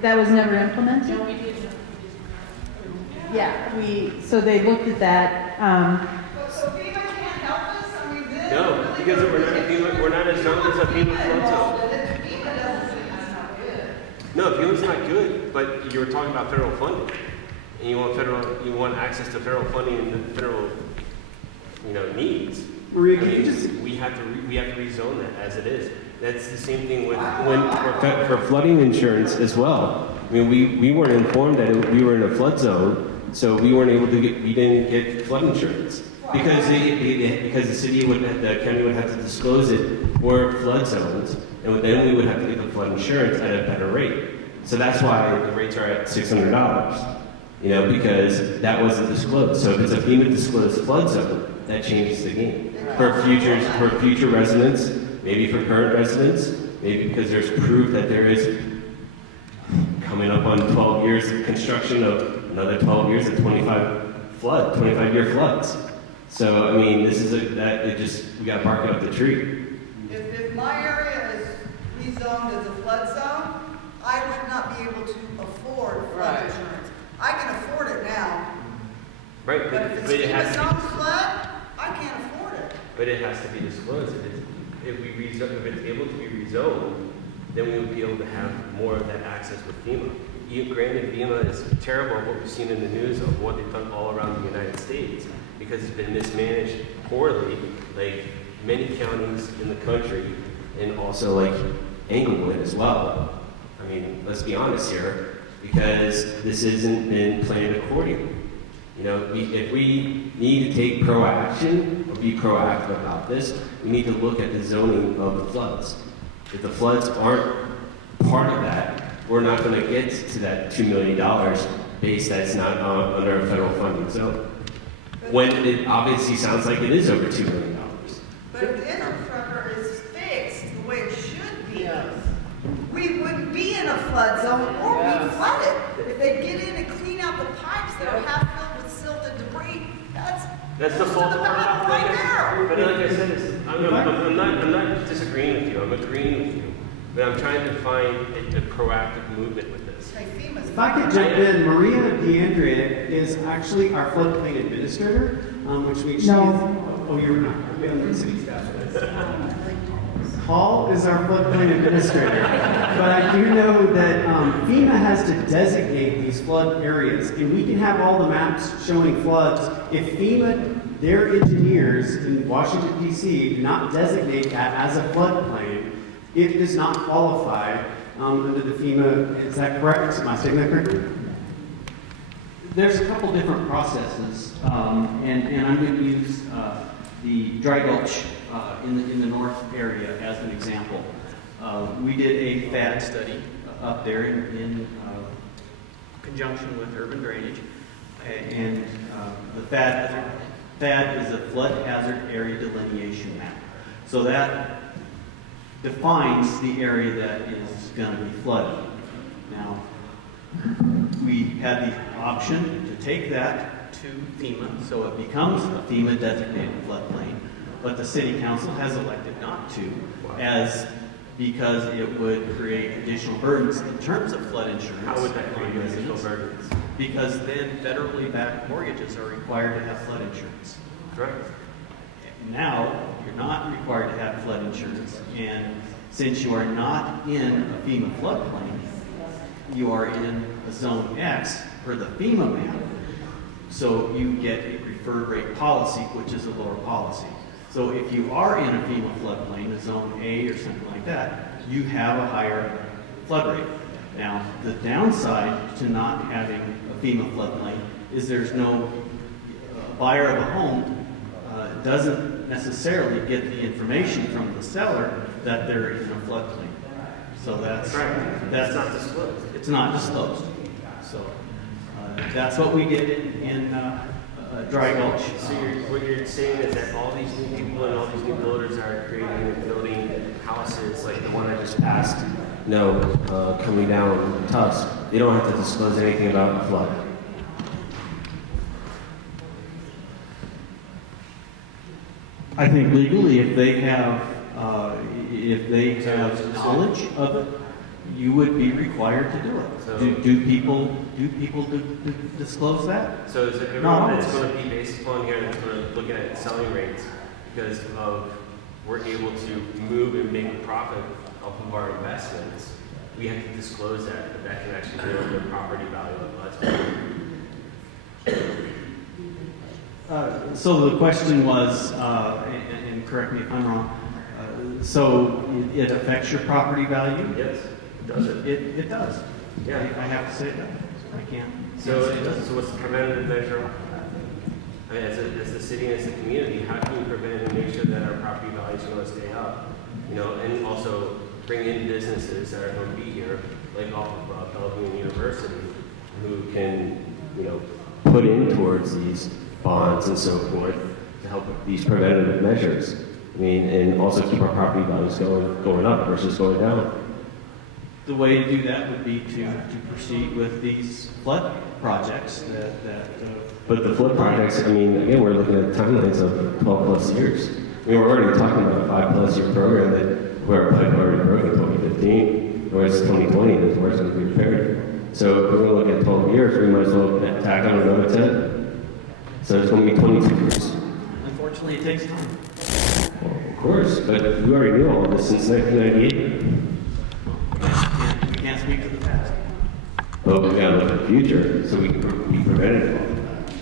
that was never implemented. Yeah, so they looked at that. So FEMA can't help us? I mean, this No, because we're not as known as a FEMA flood zone. FEMA doesn't think that's not good. No, FEMA's not good, but you were talking about federal funding, and you want access to federal funding and federal, needs. Maria, we have to rezone that as it is. That's the same thing for flooding insurance as well. I mean, we weren't informed that we were in a flood zone, so we didn't get flood insurance because the county would have to disclose it for flood zones, and then we would have to get the flood insurance at a better rate. So that's why the rates are at $600. Because that wasn't disclosed. So if it's a FEMA disclosed flood zone, that changes the game. For future residents, maybe for current residents, maybe because there's proof that there is coming up on 12 years of construction of another 12 years of 25-year floods. So, I mean, we got to bark up the tree. If my area is rezoned as a flood zone, I would not be able to afford flood insurance. I can afford it now. Right, But if it's FEMA zone flood, I can't afford it. But it has to be disclosed. If it's able to be rezoned, then we would be able to have more of that access with FEMA. Granted, FEMA is terrible at what we've seen in the news of what they've done all around the United States because it's been mismanaged poorly, like many counties in the country, and also like Englewood as well. I mean, let's be honest here, because this hasn't been planned accordingly. If we need to take proaction or be proactive about this, we need to look at the zoning of the floods. If the floods aren't part of that, we're not going to get to that $2 million base that's not under a federal funding zone. When it obviously sounds like it is over $2 million. But if the infrastructure is fixed the way it should be, we flood zone or we flood it. If they get in and clean out the pipes that are half filled with silt and debris, That's the fault of battle right there. But like I said, I'm not disagreeing with you. I'm agreeing with you. But I'm trying to find a proactive movement with this. If I could jump in, Maria DeAndrea is actually our floodplain administrator, which means she is, oh, you're not, you're on the city staff. Paul is our floodplain administrator, but I do know that FEMA has to designate these flood areas, and we can have all the maps showing floods. If FEMA, their engineers in Washington, D.C., do not designate that as a floodplain, it does not qualify under the FEMA. Is that correct? Am I saying that correctly? There's a couple different processes, and I'm going to use the dry gulch in the north area as an example. We did a FAD study up there in conjunction with urban drainage, and the FAD is a flood hazard area delineation map. So that defines the area that is going to be flooded. Now, we had the option to take that to FEMA, so it becomes a FEMA designated floodplain, but the city council has elected not to, because it would create additional burdens in terms of flood insurance. How would that create additional burdens? Because then federally backed mortgages are required to have flood insurance. Correct. Now, you're not required to have flood insurance, and since you are not in a FEMA floodplain, you are in a Zone X for the FEMA map. So you get a preferred rate policy, which is a lower policy. So if you are in a FEMA floodplain, a Zone A or something like that, you have a higher flood rate. Now, the downside to not having a FEMA floodplain is there's no buyer of a home doesn't necessarily get the information from the seller that they're in a floodplain. So that's not disclosed. It's not disclosed. So that's what we did in Dry Gulch. So what you're saying is that all these new people and all these new builders are creating and building houses like the one I just passed, coming down Tusk. They don't have to disclose anything about the flood. I think legally, if they have knowledge of it, you would be required to do it. So, do people disclose that? So is it Not everyone that's always. going to be based upon here that's going to look at selling rates because of we're able to move and make a profit off of our investments? We have to disclose that that can actually build the property value of us. So the question was, and correct me if I'm wrong, so it affects your property value? Yes, does it? It does. Yeah. I have to say that. I can't. So what's the preventative measure? I mean, as the city and as the community, how can we prevent and make sure that our property values are going to stay up? And also bring in businesses that are going to be here, like off of Pelican University, who can, put in towards these bonds and so forth to help with these preventative measures. I mean, and also keep our property values going up versus going down. The way to do that would be to proceed with these flood projects But the flood projects, I mean, again, we're looking at timelines of 12 plus years. I mean, we're already talking about a 5+ year program where our pipe already broke in 2015, whereas 2020 is where it's going to be repaired. So if we're going to look at 12 years, we might as well tack on another 10. So it's going to be 22 years. Unfortunately, it takes time. Well, of course, but we already knew all this since 1998. We can't speak to the past. But we got to look at the future so we can be preventative of that.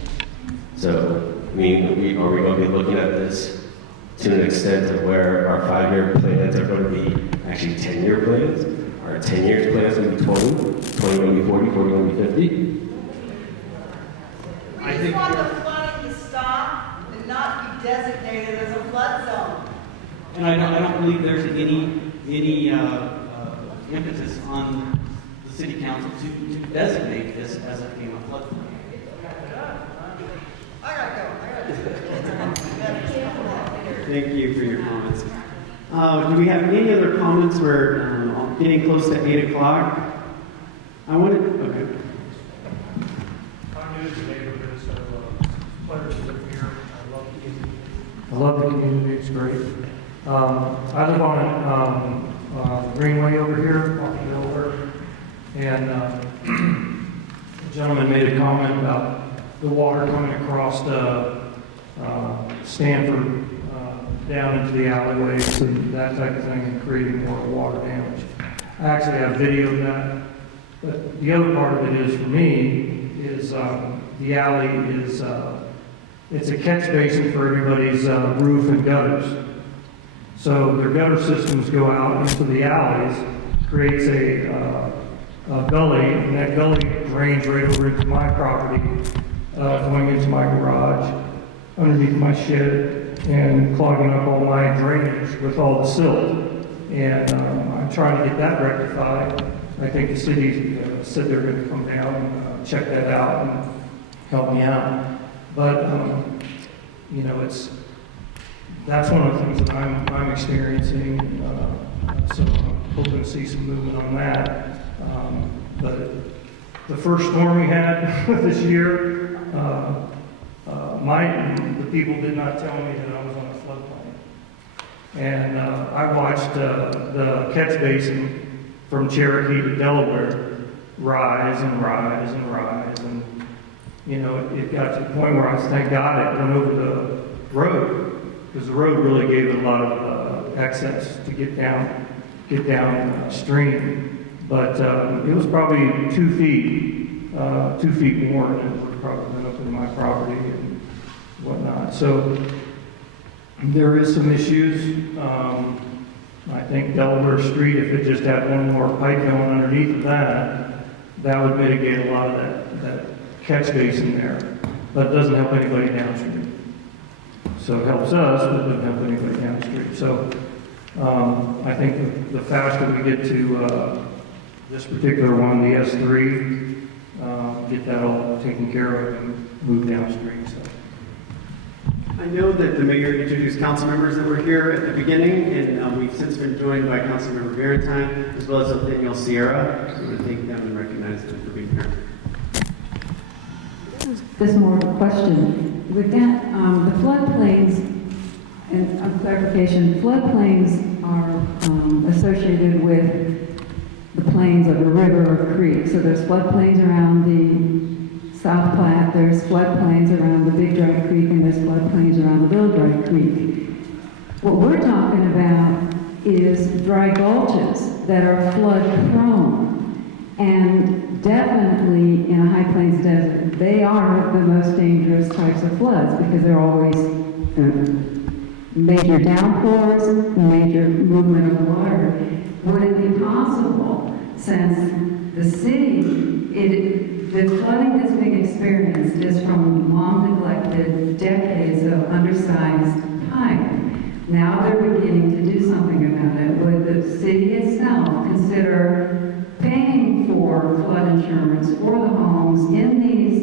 So, I mean, are we going to be looking at this to an extent of where our 5-year plans are going to be actually 10-year plans? Our 10 years plans going to be 20 going to be 40, 40 going to be 50? We just want the flooding to stop and not be designated as a flood zone. And I don't believe there's any impetus on the city council to designate this as a FEMA floodplain. I gotta go. Thank you for your comments. Do we have any other comments? We're getting close to 8 o'clock. I wanted, okay. I'm new to the neighborhood, so pleasure to live here. I love the community, it's great. I live on Greenway over here, off of Englewood, and the gentleman made a comment about the water coming across Stanford down into the alleyways and that type of thing and creating more water damage. I actually have video of that, but the other part of it is, for me, is the alley is, it's a catch basin for everybody's roof and gutters. So their gutter systems go out into the alleys, creates a gully, and that gully drains right over into my property, going into my garage, underneath my shed, and clogging up all my drainage with all the silt. And I'm trying to get that rectified. I think the city said they're going to come down and check that out and help me out. But you know, that's one of the things that I'm experiencing. So I'm hoping to see some movement on that. But the first storm we had this year, the people did not tell me that I was on a floodplain. And I watched the catch basin from Cherokee to Delaware rise and rise and rise. And, you know, it got to the point where I was, thank God it went over the road, because the road really gave it a lot of access to get down stream. But it was probably 2 feet more, and it would have probably been up in my property and whatnot. So there is some issues. I think Delaware Street, if it just had one more pipe going underneath of that, that would mitigate a lot of that catch basin there. But it doesn't help anybody downstream. So it helps us, but it doesn't help anybody downstream. So I think the faster we get to this particular one, the S3, get that all taken care of and move downstream. So. I know that the mayor introduced council members that were here at the beginning, and we've since been joined by Councilmember Valentine, as well as Daniel Sierra. So I'm going to thank them and recognize them for being here. Just more of a question. With that, the floodplains, and clarification, floodplains are associated with the plains of a river or creek. So there's floodplains around the South Platte, there's floodplains around the Big Dry Creek, and there's floodplains around the Little Dry Creek. What we're talking about is dry gulches that are flood prone. And definitely in a high plains desert, they are the most dangerous types of floods because they're always major downpours, major movement of water. Would it be possible, since the city, the flooding that's being experienced is from long neglected decades of undersized pipe? Now they're beginning to do something about it. Would the city itself consider paying for flood insurance for the homes in these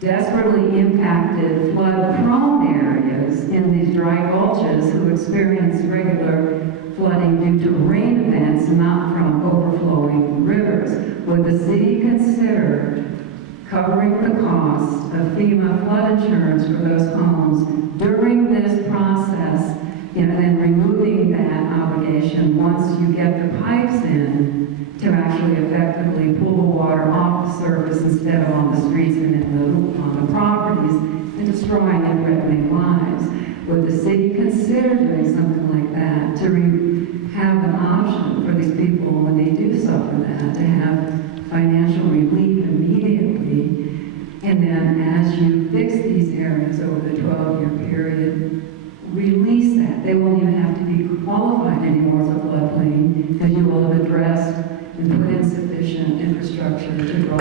desperately impacted flood-prone areas, in these dry gulches, who experience regular flooding due to rain events, not from overflowing rivers? Would the city consider covering the cost of FEMA flood insurance for those homes during this process, and then removing that obligation once you get the pipes in to actually effectively pull the water off the surface instead of on the streets and on the properties and destroying and threatening lives? Would the city consider doing something like that to have an option for these people when they do suffer that, to have financial relief immediately, and then as you fix these areas over the 12-year period, release that? They won't even have to be qualified anymore as a floodplain because you will have addressed and put in sufficient infrastructure to draw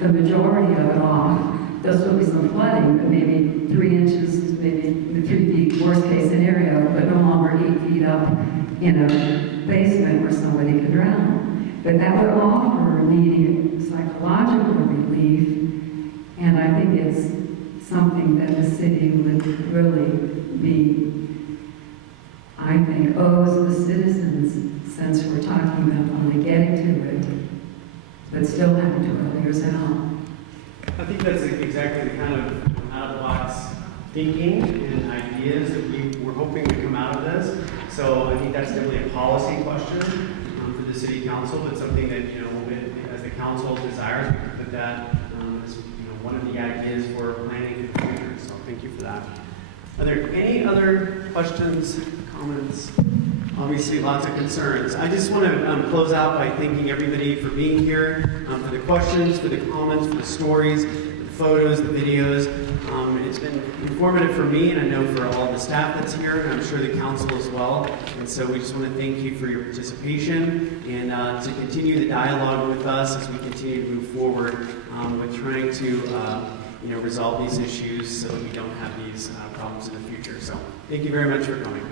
the majority of it off. There'll still be some flooding, but maybe 3 inches, maybe 3 feet, worst case scenario, but no longer 8 feet up in a basement where somebody could drown. But that would offer immediate psychological relief, and I think it's something that the city would really I think, owes the citizens, since we're talking about only getting to it. but still having toiletries at home. I think that's exactly the kind of out-of-the-box thinking and ideas that we were hoping to come out of this. So I think that's definitely a policy question for the city council, but something that, as the council desires, we can put that as one of the ideas for planning for the future. So thank you for that. Are there any other questions, comments? Obviously, lots of concerns. I just want to close out by thanking everybody for being here, for the questions, for the comments, for the stories, the photos, the videos. It's been informative for me, and I know for all the staff that's here, and I'm sure the council as well. And so we just want to thank you for your participation and to continue the dialogue with us as we continue to move forward with trying to resolve these issues so that we don't have these problems in the future. So thank you very much for coming.